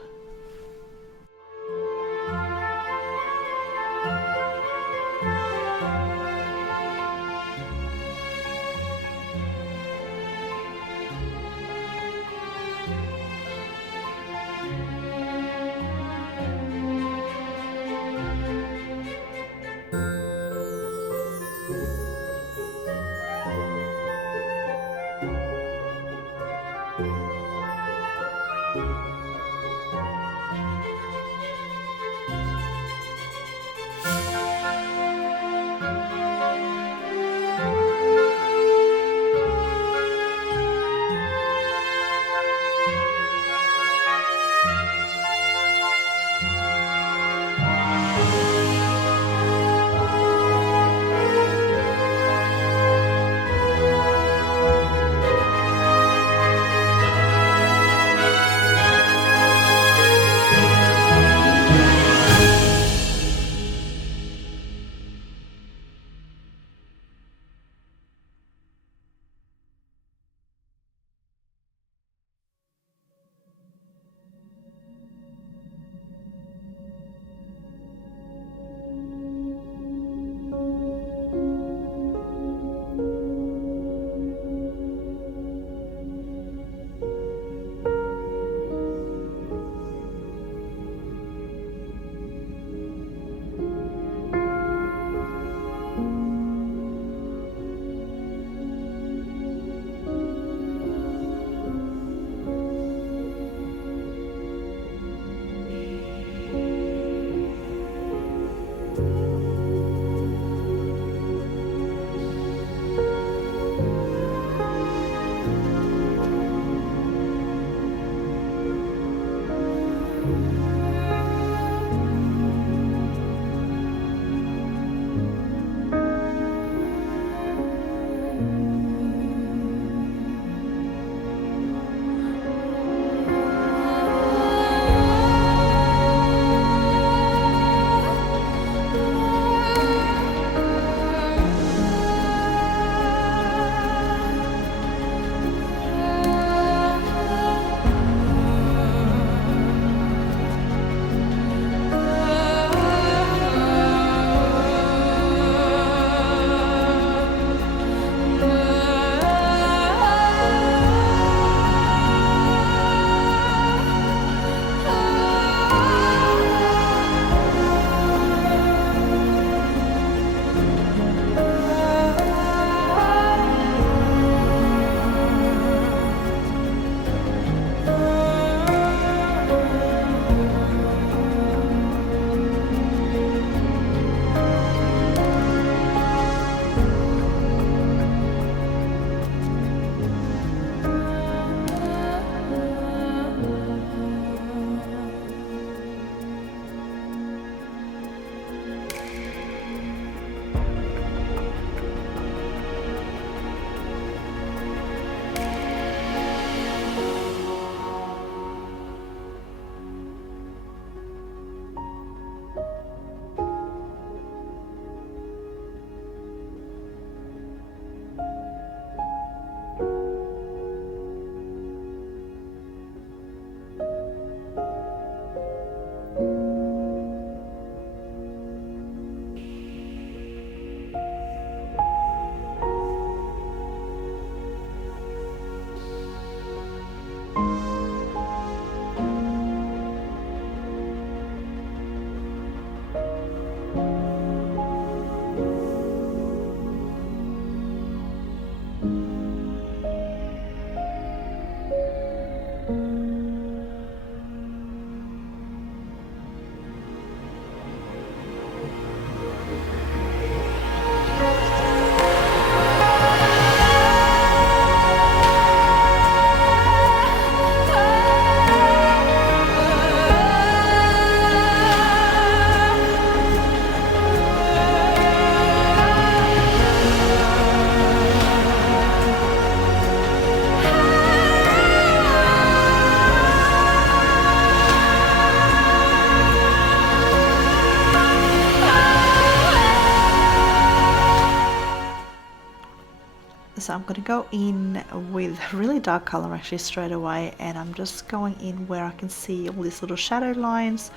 So I'm going to go in with a really dark color actually straight away, and I'm just going in where I can see all these little shadow lines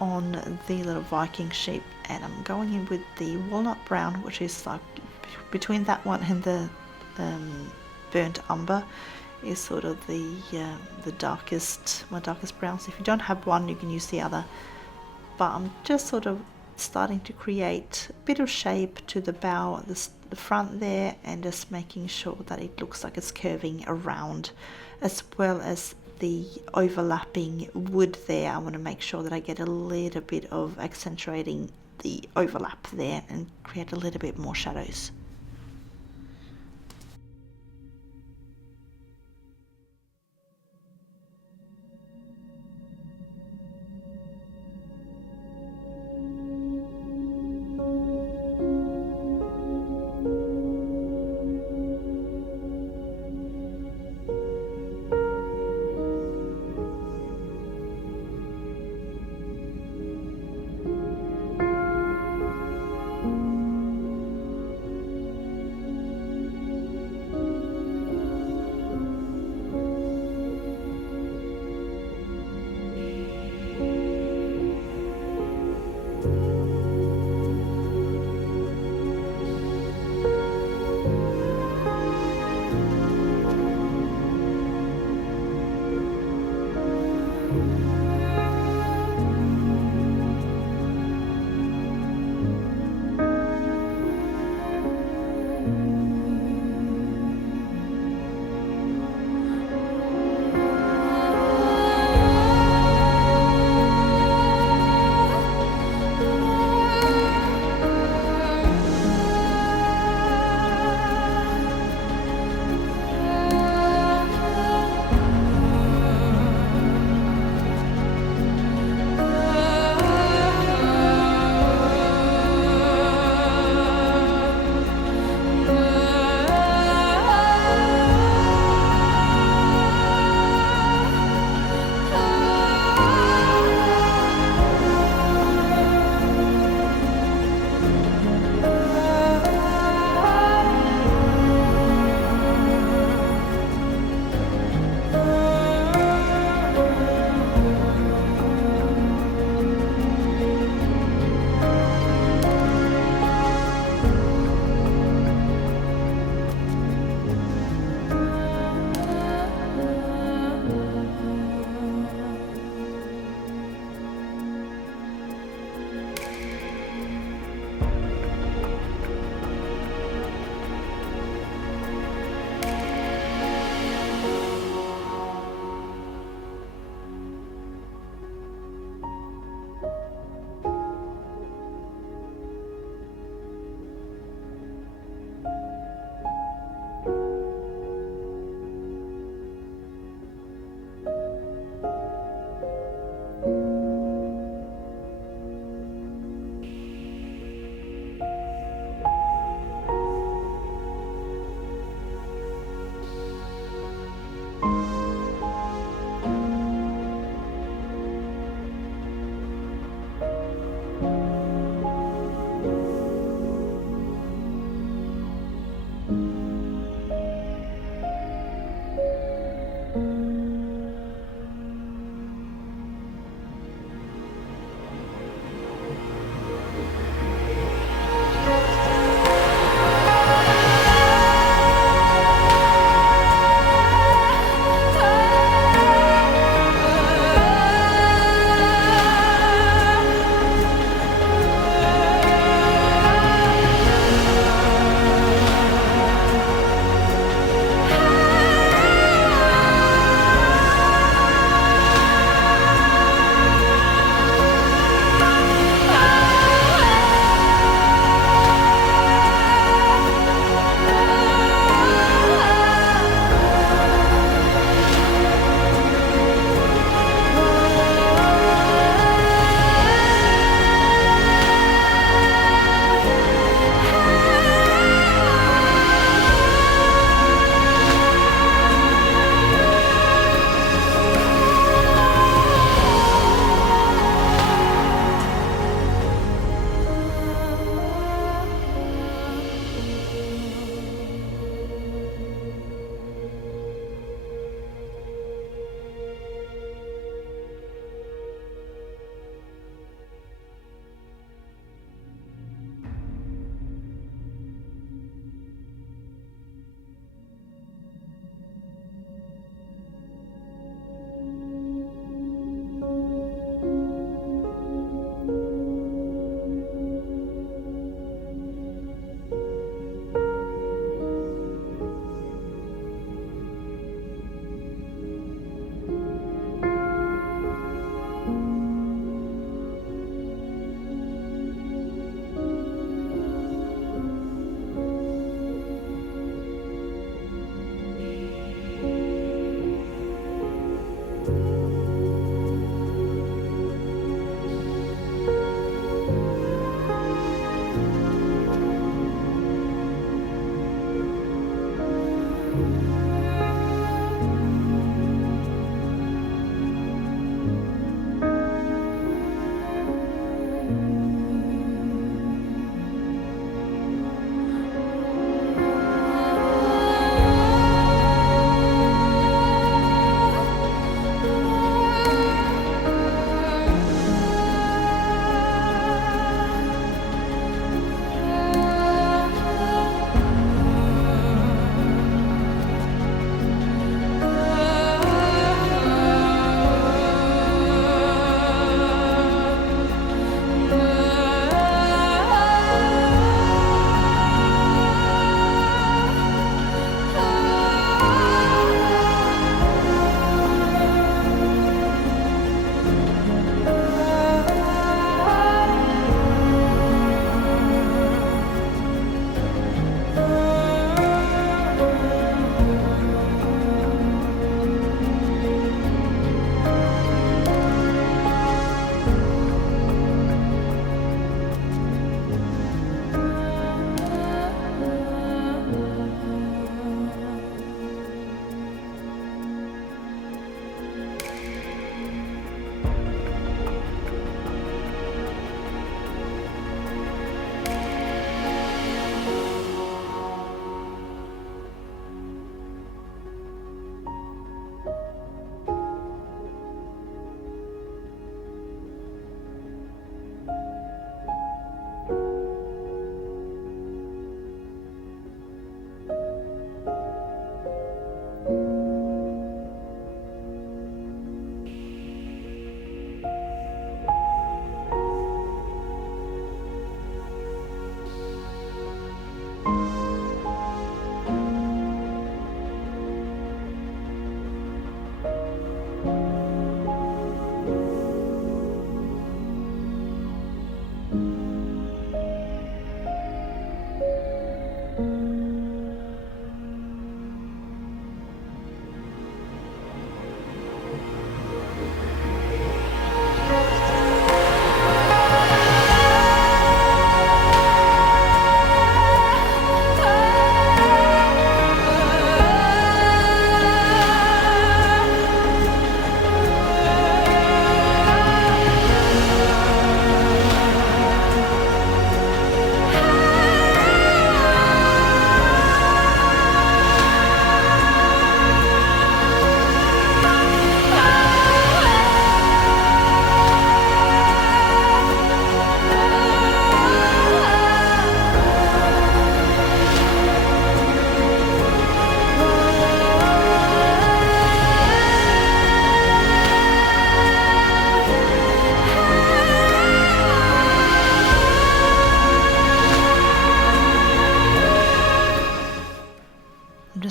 on the little Viking sheep, and I'm going in with the walnut brown, which is like between that one and the burnt umber is sort of the darkest, my darkest brown. So if you don't have one, you can use the other. But I'm just sort of starting to create a bit of shape to the bow, the front there, and just making sure that it looks like it's curving around, as well as the overlapping wood there. I want to make sure that I get a little bit of accentuating the overlap there and create a little bit more shadows.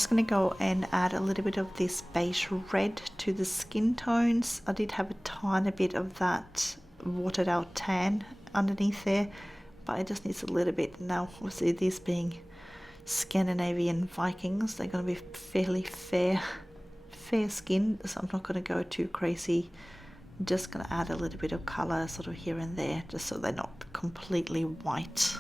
just going to go and add a little bit of this beige red to the skin tones. I did have a tiny bit of that watered out tan underneath there, but it just needs a little bit. Now obviously these being Scandinavian Vikings, they're going to be fairly fair skin, so I'm not going to go too crazy. I'm just going to add a little bit of color sort of here and there, just so they're not completely white.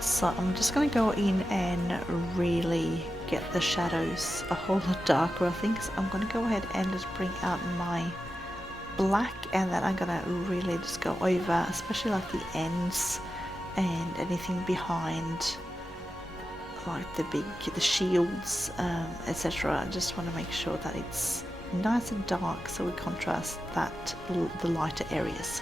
So I'm just going to go in and really get the shadows a whole lot darker, I think. So I'm going to go ahead and just bring out my black, and then I'm going to really just go over, especially like the ends and anything behind, like the shields, etc. I just want to make sure that it's nice and dark, so we contrast that the lighter areas.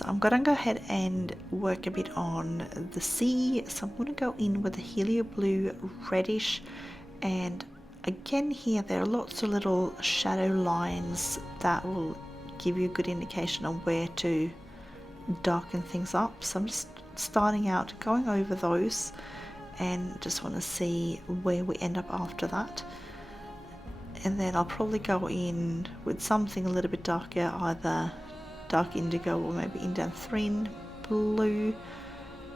So I'm gonna go ahead and work a bit on the sea. So I'm gonna go in with the Helio Blue reddish, and again here there are lots of little shadow lines that will give you a good indication on where to darken things up. So I'm just starting out going over those and just want to see where we end up after that. And then I'll probably go in with something a little bit darker, either dark indigo or maybe indanthrene blue.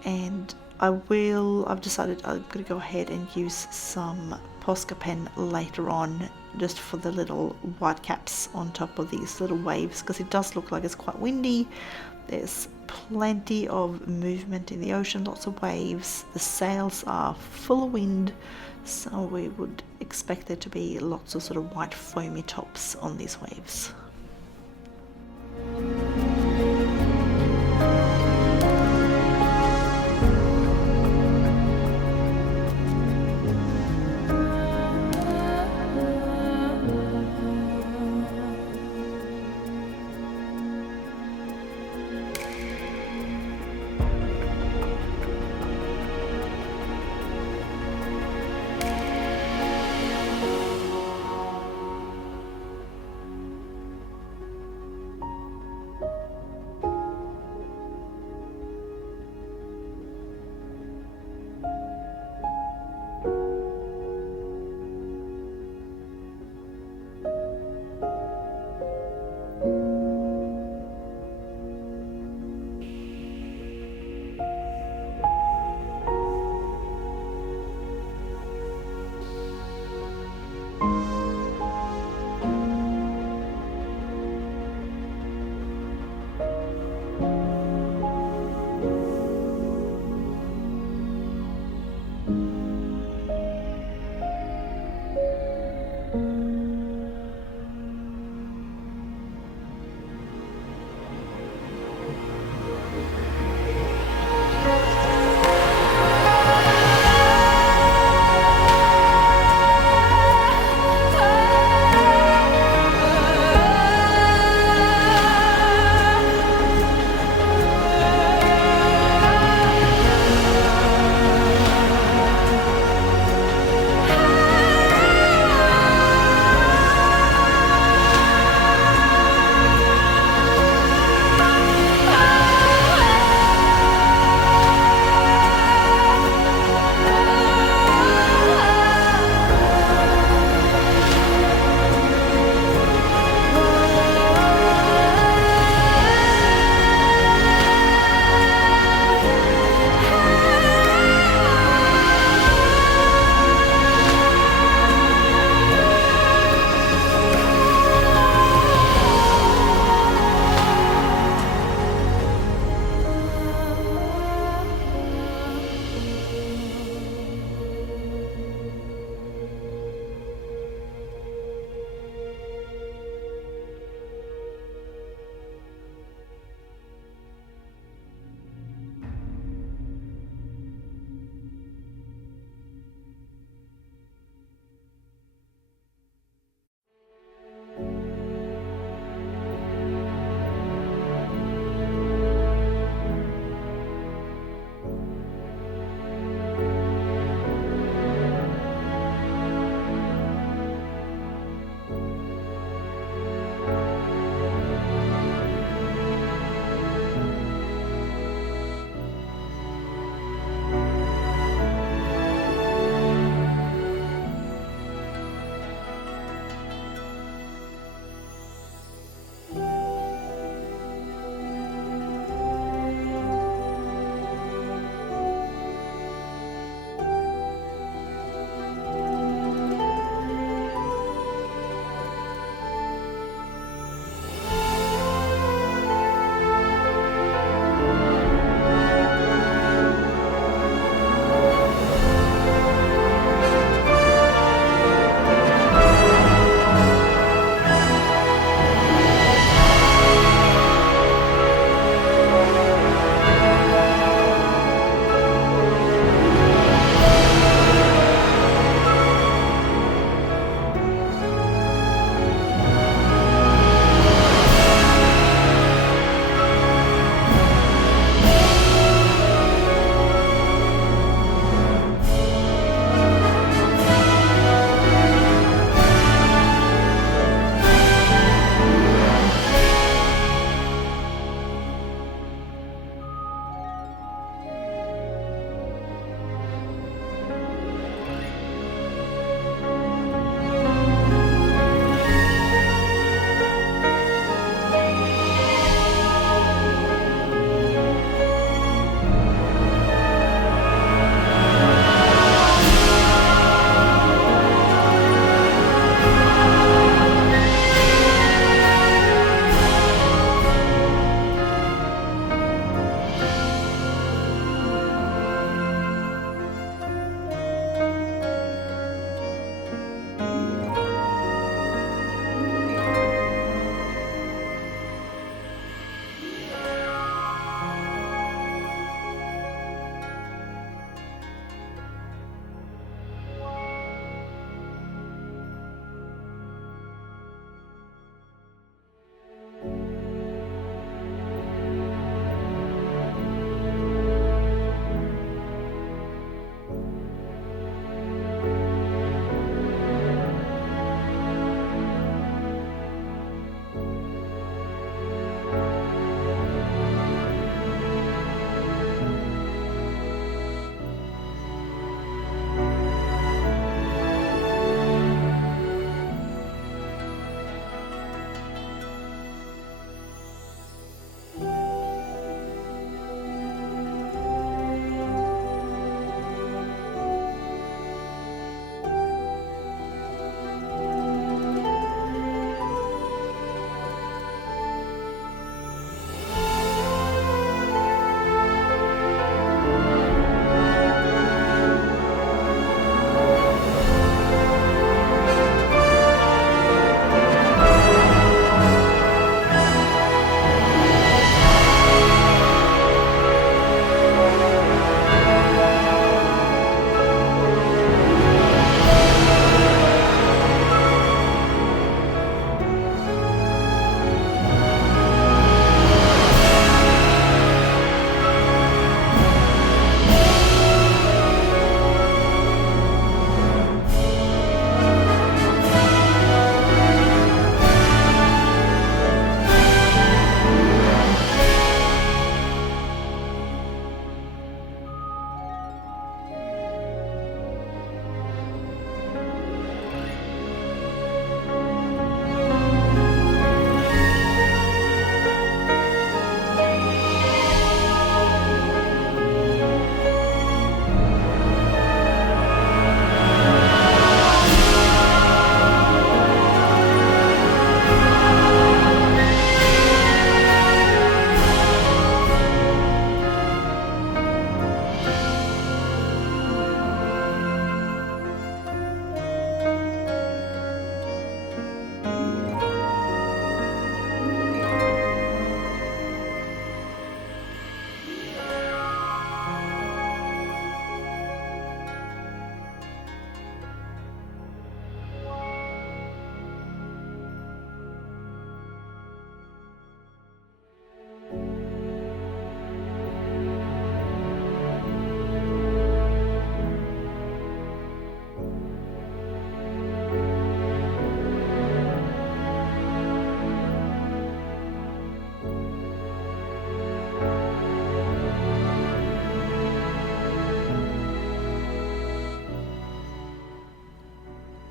And I've decided I'm going to go ahead and use some Posca pen later on, just for the little white caps on top of these little waves, because it does look like it's quite windy. There's plenty of movement in the ocean, lots of waves. The sails are full of wind, so we would expect there to be lots of sort of white foamy tops on these waves.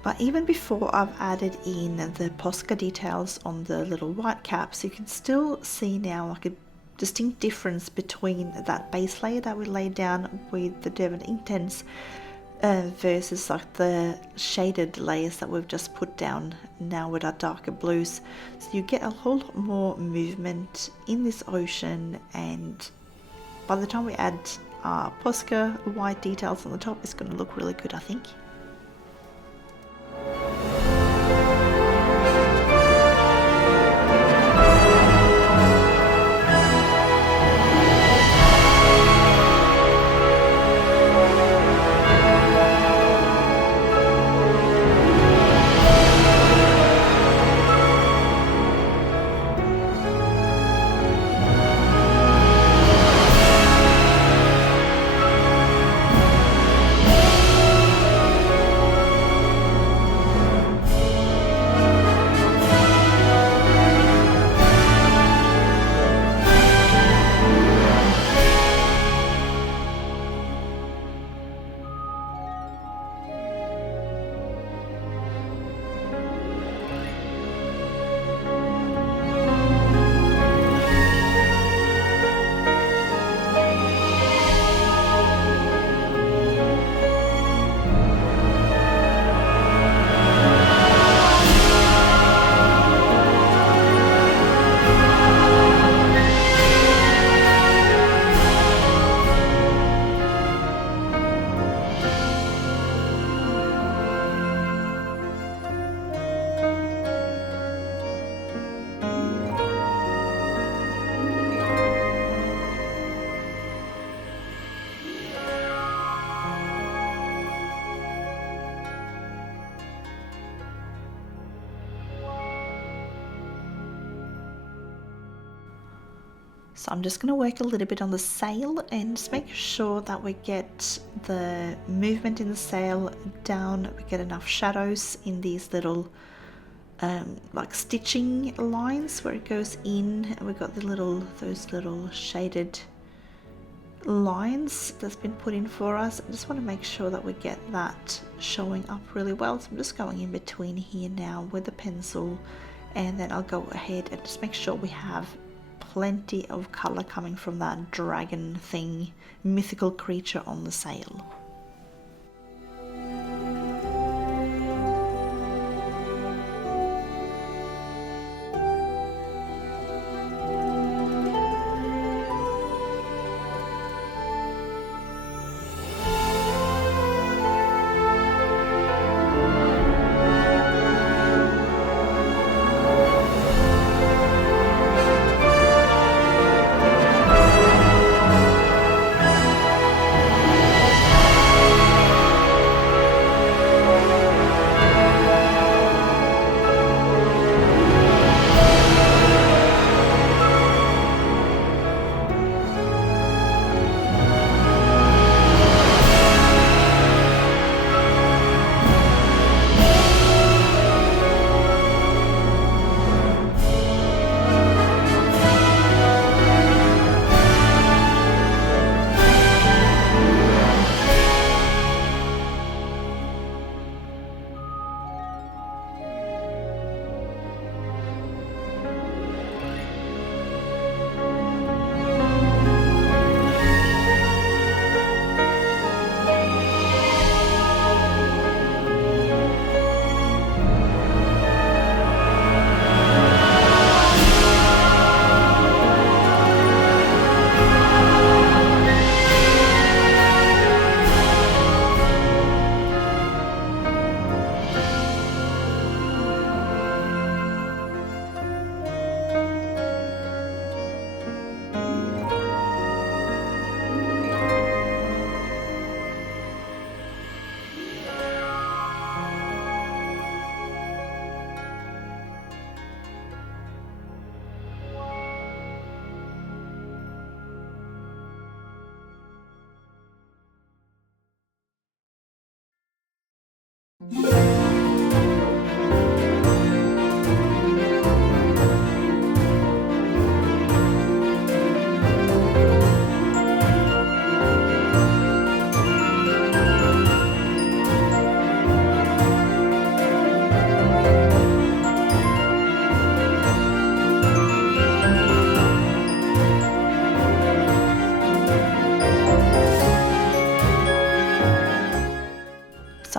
But even before I've added in the Posca details on the little white caps, you can still see now like a distinct difference between that base layer that we laid down with the Derwent Inktense versus like the shaded layers that we've just put down now with our darker blues. So you get a whole lot more movement in this ocean, and by the time we add our Posca white details on the top, it's going to look really good, I think. So I'm just going to work a little bit on the sail and just make sure that we get the movement in the sail down, we get enough shadows in these little like stitching lines where it goes in, and we've got those little shaded lines that's been put in for us. I just want to make sure that we get that showing up really well. So I'm just going in between here now with the pencil, and then I'll go ahead and just make sure we have plenty of color coming from that dragon thing, mythical creature on the sail.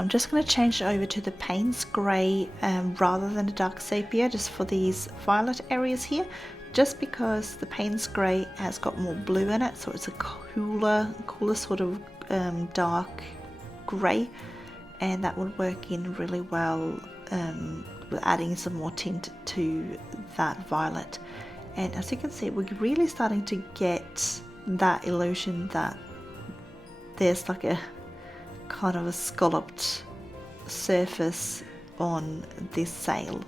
I'm just going to change it over to the Payne's grey rather than the dark sepia, just for these violet areas here, just because the Payne's grey has got more blue in it, so it's a cooler sort of dark grey, and that would work in really well with adding some more tint to that violet. And as you can see, we're really starting to get that illusion that there's like a kind of a scalloped surface on this sail.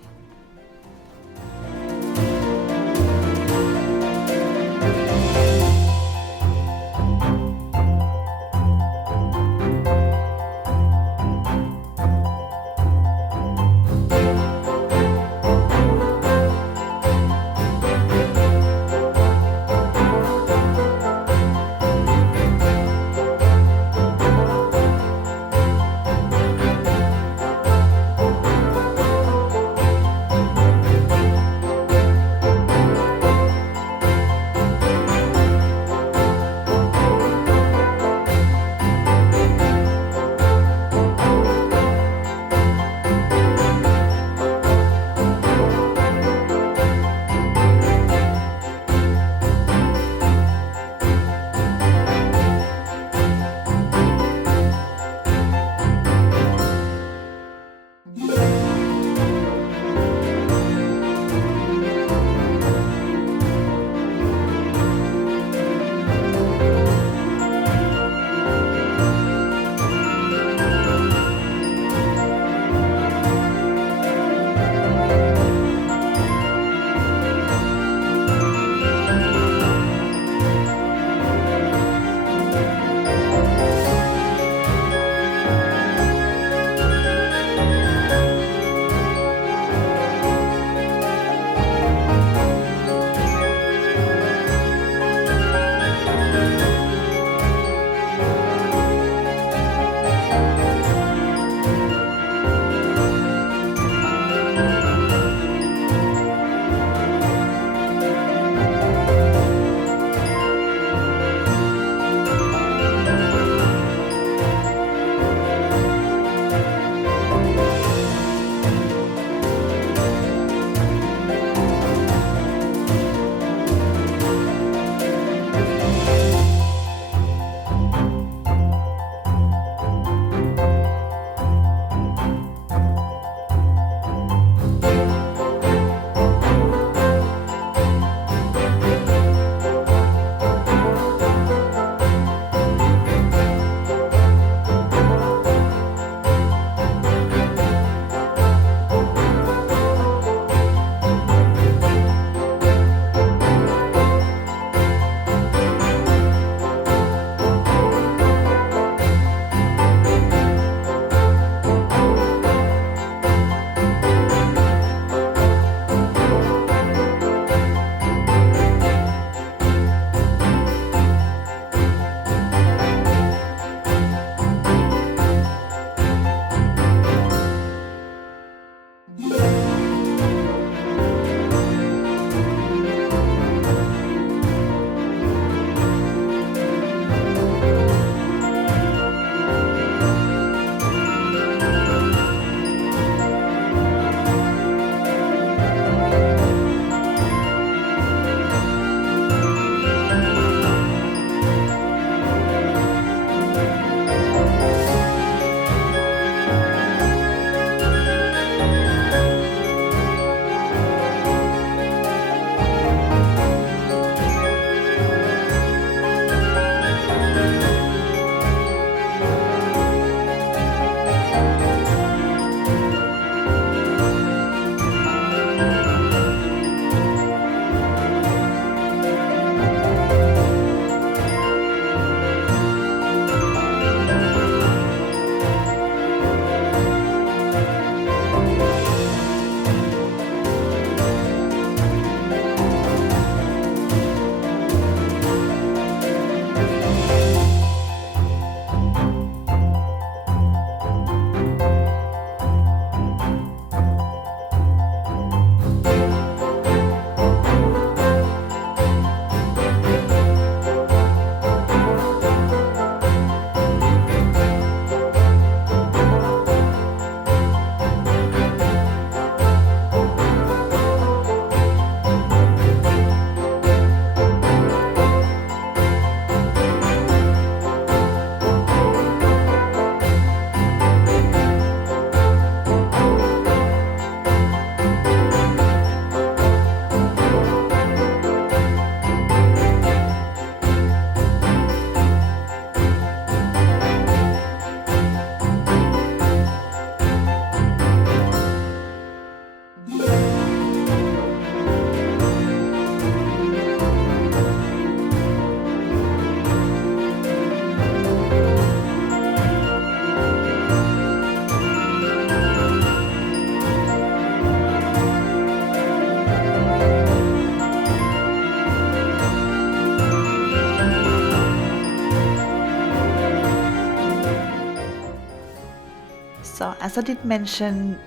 So as I did mention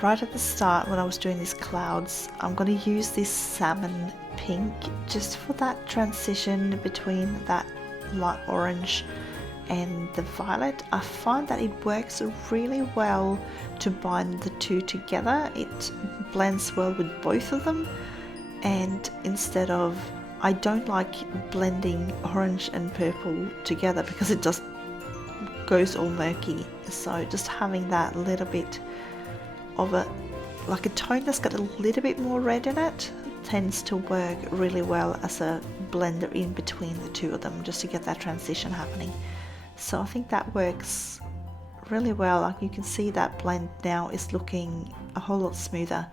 right at the start when I was doing these clouds, I'm going to use this salmon pink just for that transition between that light orange and the violet. I find that it works really well to bind the two together. It blends well with both of them, and instead of, I don't like blending orange and purple together because it just goes all murky. So just having that little bit of a, like a tone that's got a little bit more red in it, tends to work really well as a blender in between the two of them, just to get that transition happening. So I think that works really well. Like you can see that blend now is looking a whole lot smoother,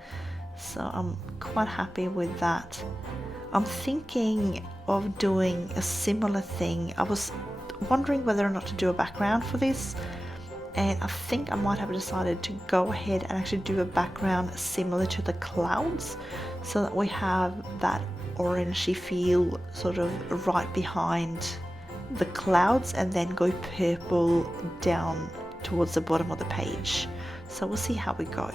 so I'm quite happy with that. I'm thinking of doing a similar thing. I was wondering whether or not to do a background for this, and I think I might have decided to go ahead and actually do a background similar to the clouds, so that we have that orangey feel sort of right behind the clouds and then go purple down towards the bottom of the page. So we'll see how we go.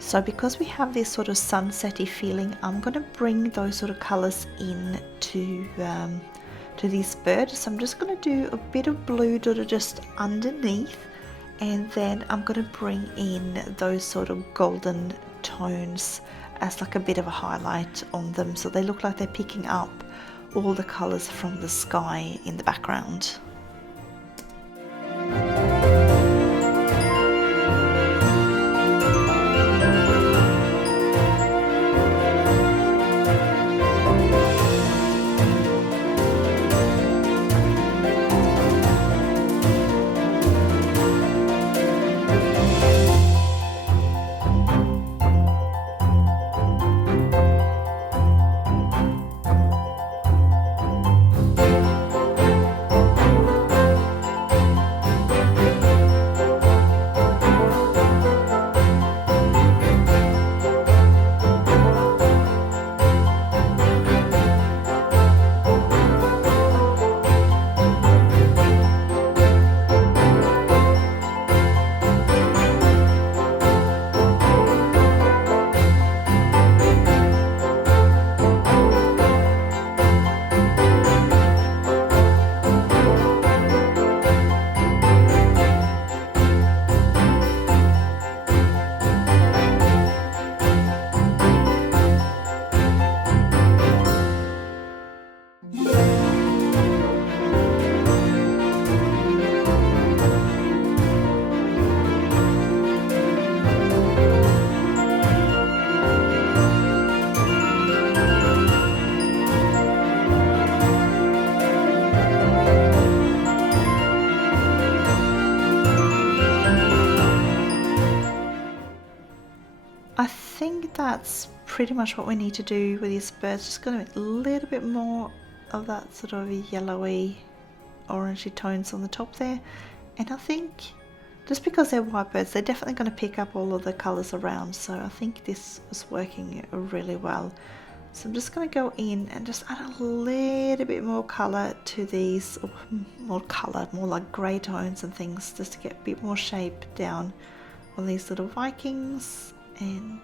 So because we have this sort of sunsetty feeling, I'm going to bring those sort of colours in to this bird. So I'm just going to do a bit of blue just underneath, and then I'm going to bring in those sort of golden tones as like a bit of a highlight on them, so they look like they're picking up all the colours from the sky in the background. That's pretty much what we need to do with these birds. Just going to make a little bit more of that sort of yellowy orangey tones on the top there, and I think just because they're white birds, they're definitely going to pick up all of the colours around, so I think this is working really well. So I'm just going to go in and just add a little bit more colour to these, or more like grey tones and things, just to get a bit more shape down on these little Vikings. And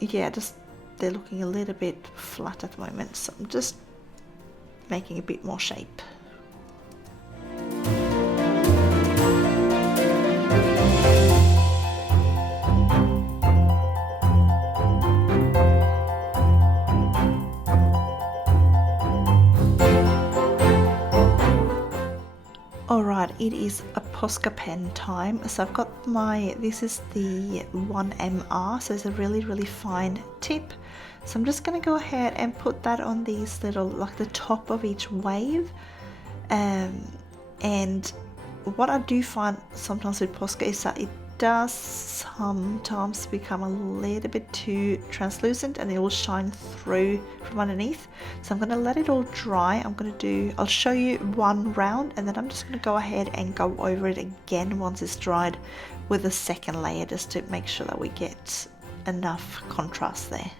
yeah, just they're looking a little bit flat at the moment, so I'm just making a bit more shape. Alright, it is a Posca pen time. So I've got this is the 1MR, so it's a really fine tip. So I'm just going to go ahead and put that on these little, like the top of each wave. And what I do find sometimes with Posca is that it does sometimes become a little bit too translucent and it will shine through from underneath. So I'm going to let it all dry. I'll show you one round and then I'm just going to go ahead and go over it again once it's dried with a second layer, just to make sure that we get enough contrast there.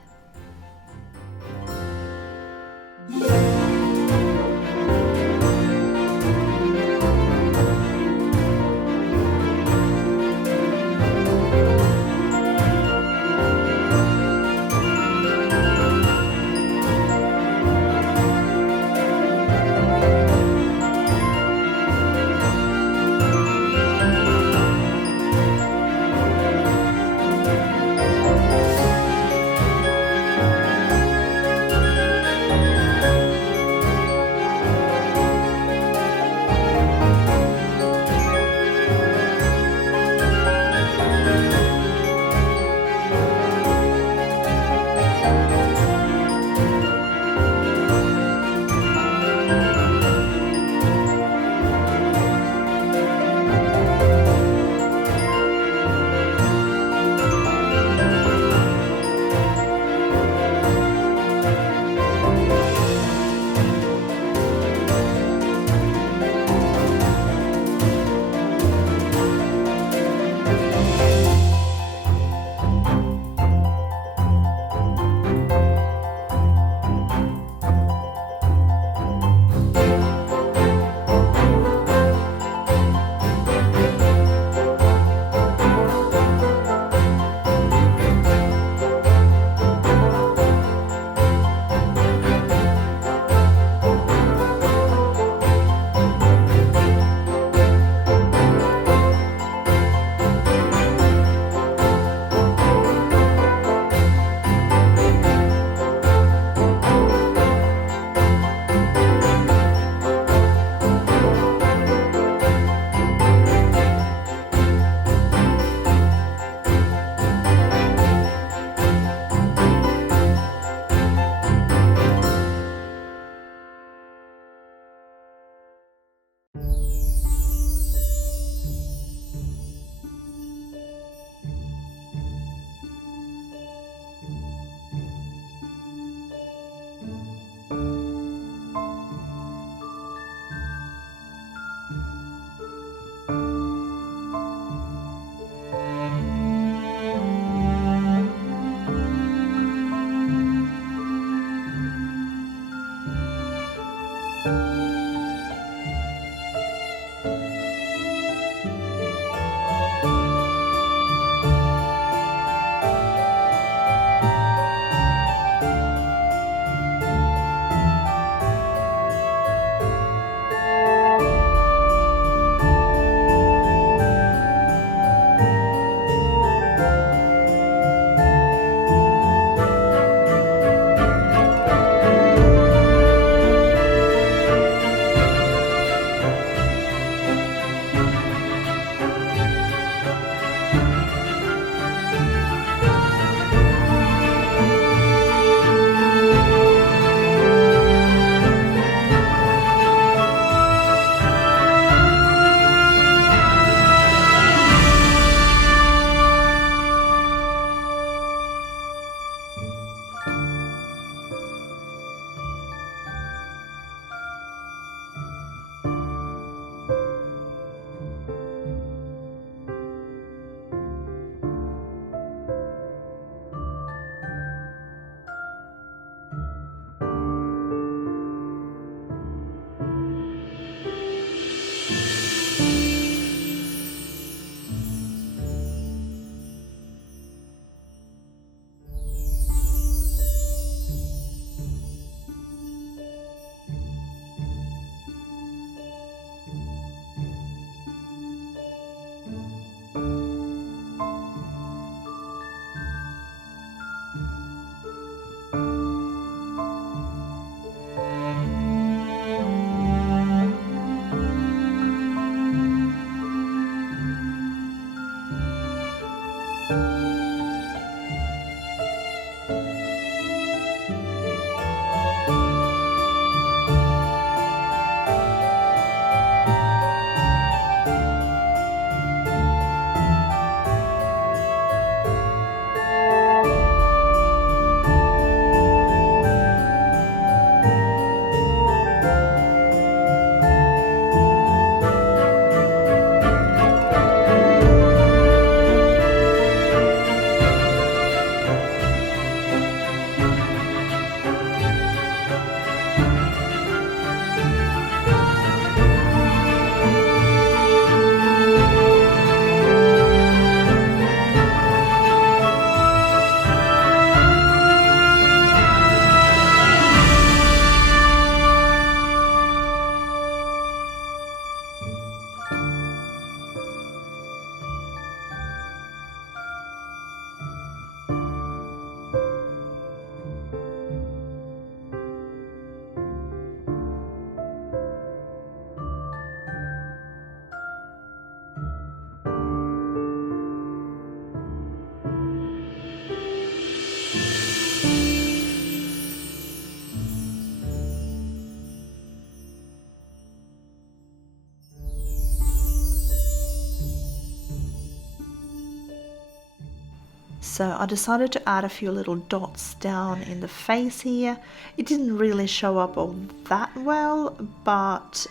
So I decided to add a few little dots down in the face here. It didn't really show up all that well,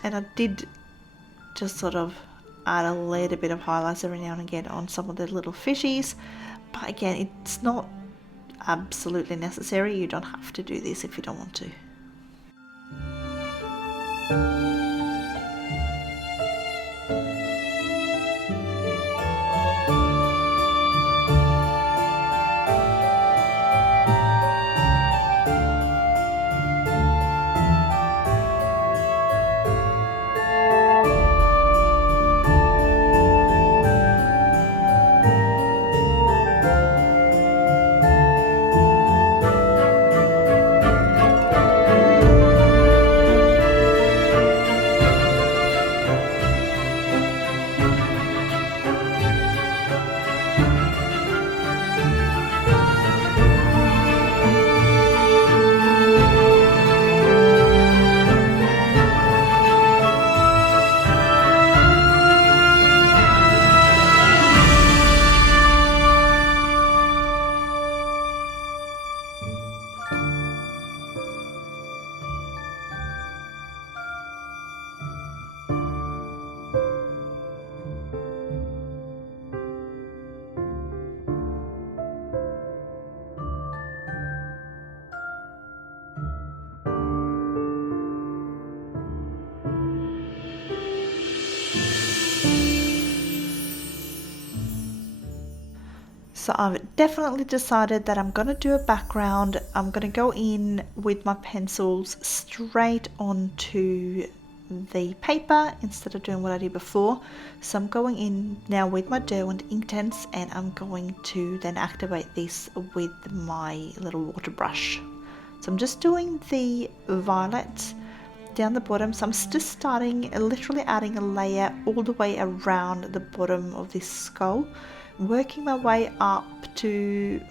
and I did just sort of add a little bit of highlights every now and again on some of the little fishies. But again, it's not absolutely necessary. You don't have to do this if you don't want to. So I've definitely decided that I'm going to do a background. I'm going to go in with my pencils straight onto the paper instead of doing what I did before. So I'm going in now with my Derwent Inktense, and I'm going to then activate this with my little water brush. So I'm just doing the violet down the bottom. So I'm just starting, literally adding a layer all the way around the bottom of this skull, working my way up to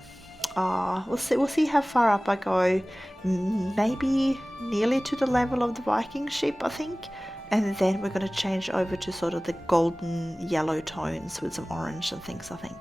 we'll see how far up I go, maybe nearly to the level of the Viking ship, I think, and then we're going to change over to sort of the golden yellow tones with some orange and things, I think.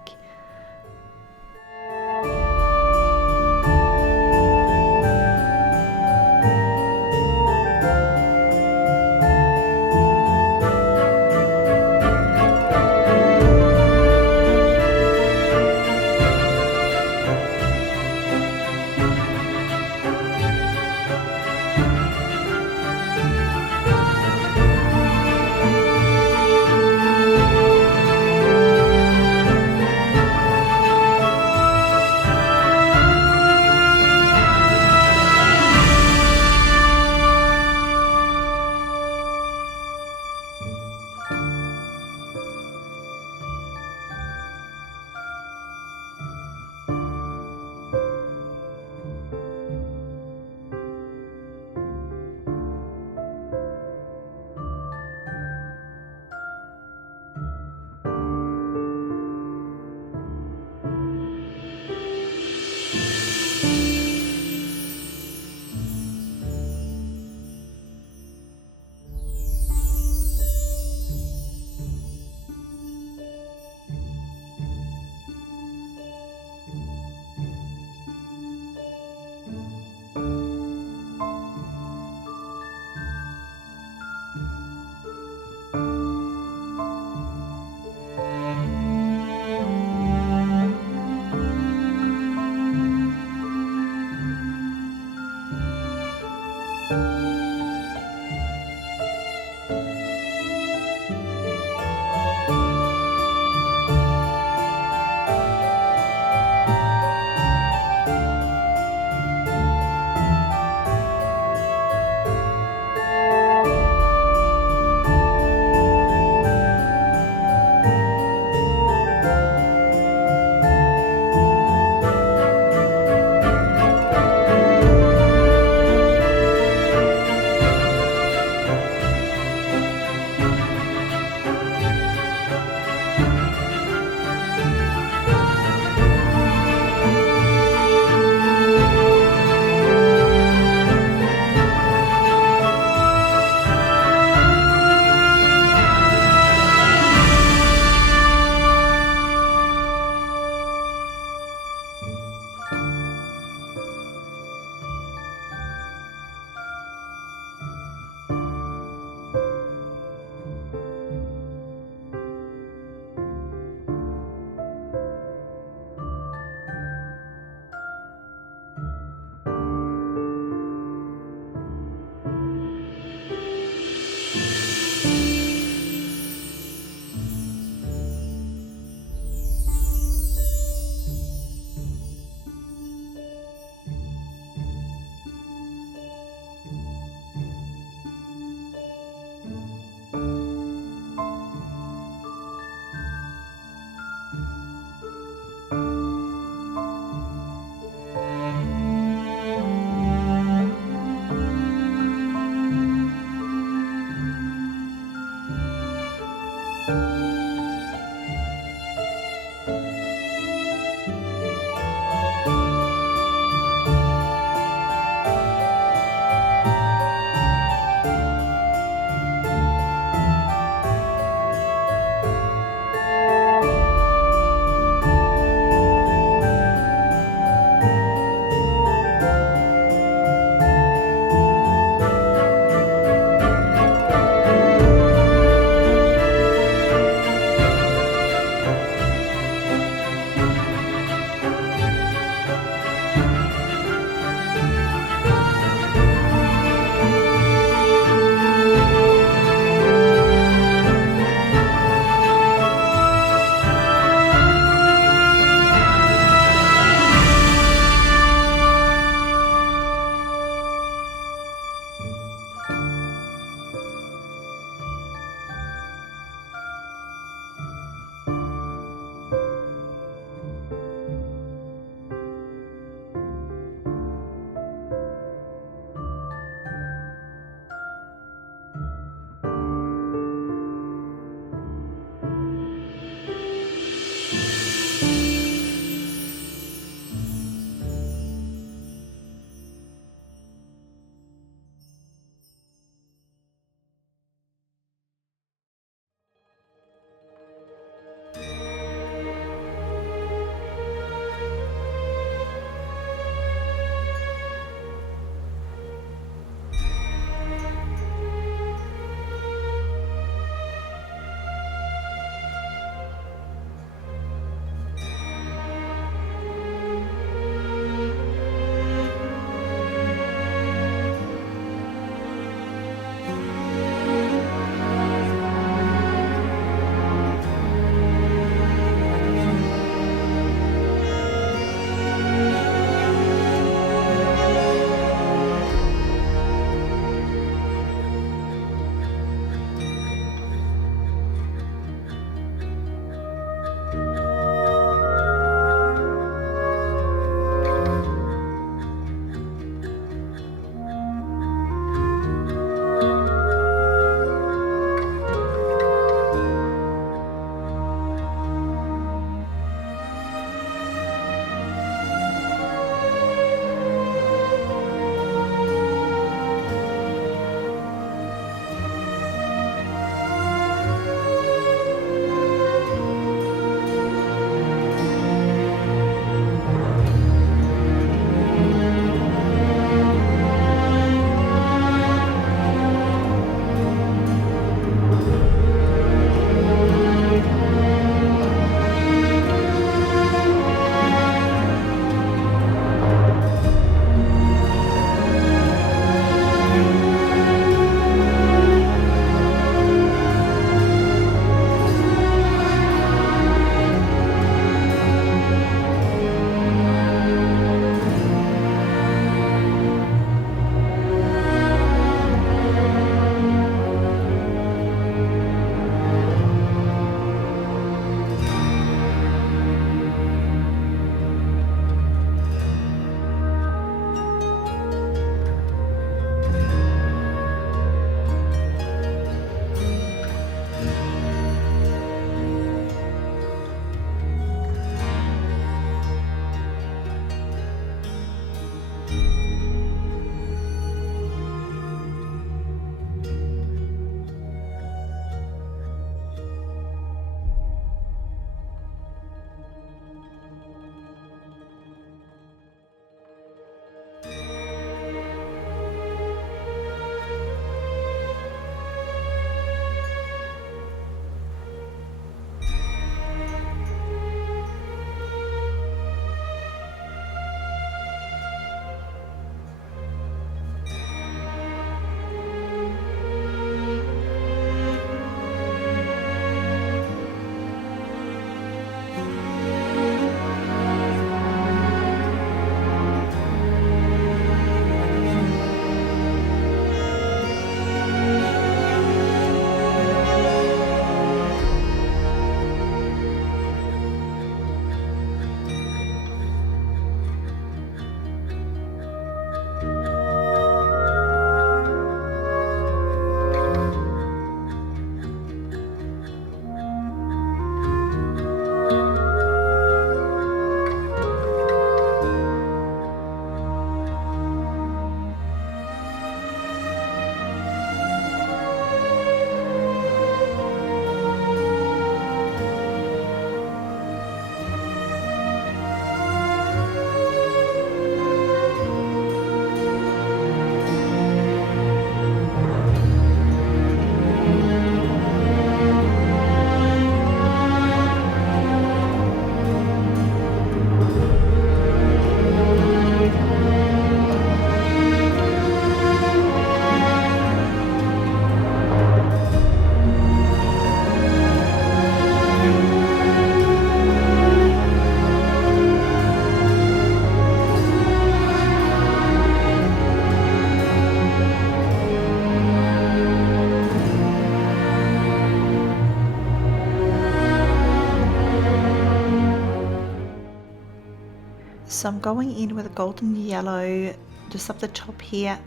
So I'm going in with a golden yellow just up the top here,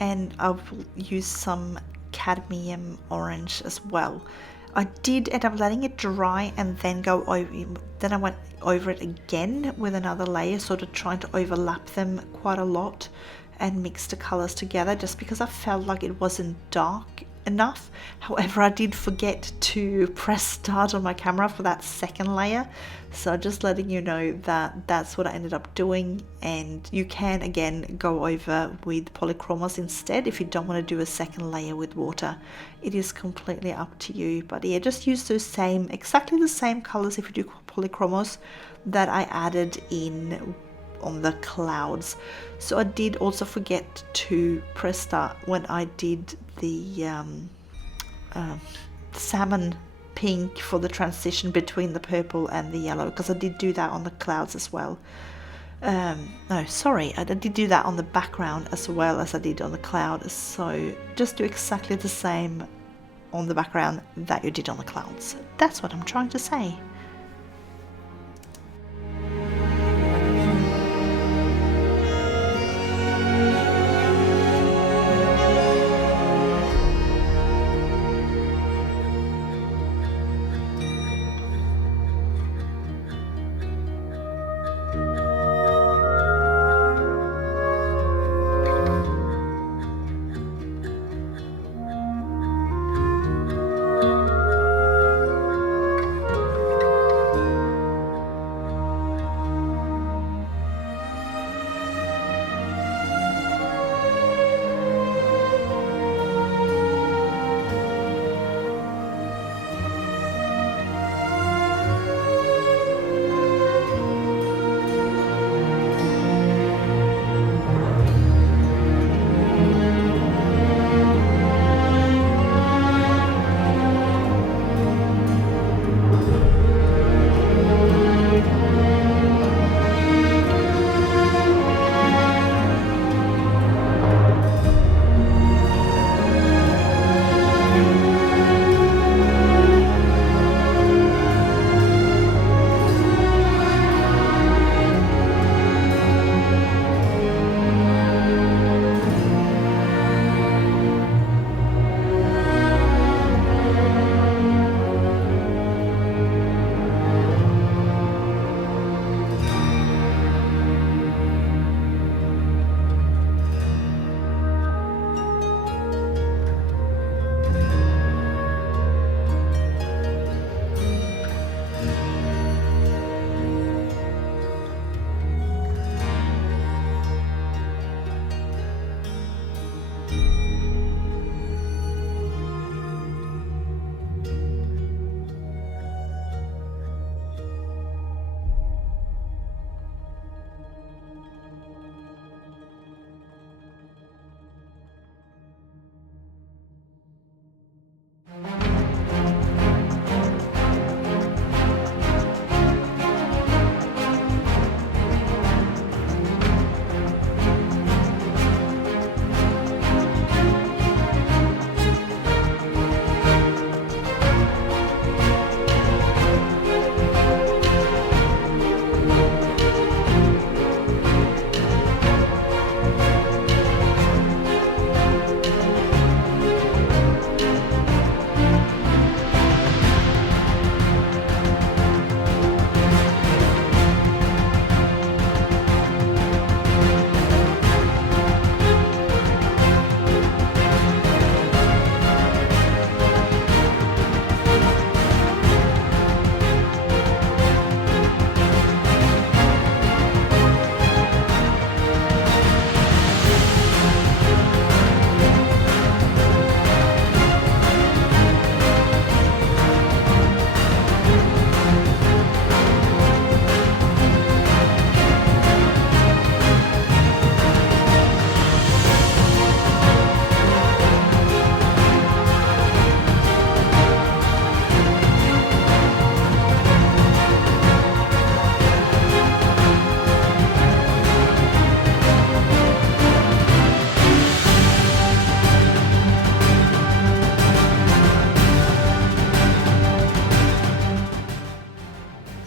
and I will use some cadmium orange as well. I did end up letting it dry and then then I went over it again with another layer, sort of trying to overlap them quite a lot and mix the colors together, just because I felt like it wasn't dark enough. However, I did forget to press start on my camera for that second layer, so just letting you know that that's what I ended up doing. And you can again go over with Polychromos instead if you don't want to do a second layer with water. It is completely up to you, but yeah, just use those exactly the same colors if you do Polychromos that I added in on the clouds. So I did also forget to press start when I did the salmon pink for the transition between the purple and the yellow, because I did do that on the clouds as well. No, sorry, I did do that on the background as well as I did on the cloud. So just do exactly the same on the background that you did on the clouds. That's what I'm trying to say.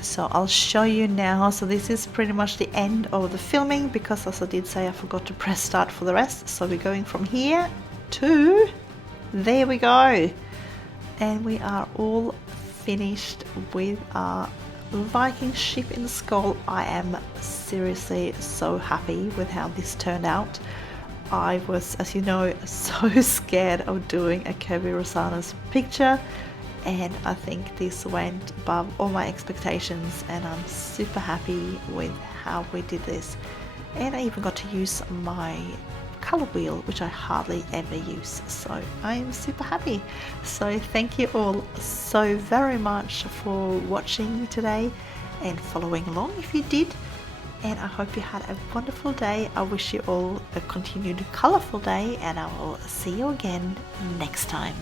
So I'll show you now. So this is pretty much the end of the filming, because as I did say, I forgot to press start for the rest. So we're going from here to there we go, and we are all finished with our Viking ship in the skull. I am seriously so happy with how this turned out. I was, as you know, so scared of doing a Kirby Rosanes picture, and I think this went above all my expectations, and I'm super happy with how we did this. And I even got to use my color wheel, which I hardly ever use, so I am super happy. So thank you all so very much for watching today and following along if you did, and I hope you had a wonderful day. I wish you all a continued colorful day, and I will see you again next time.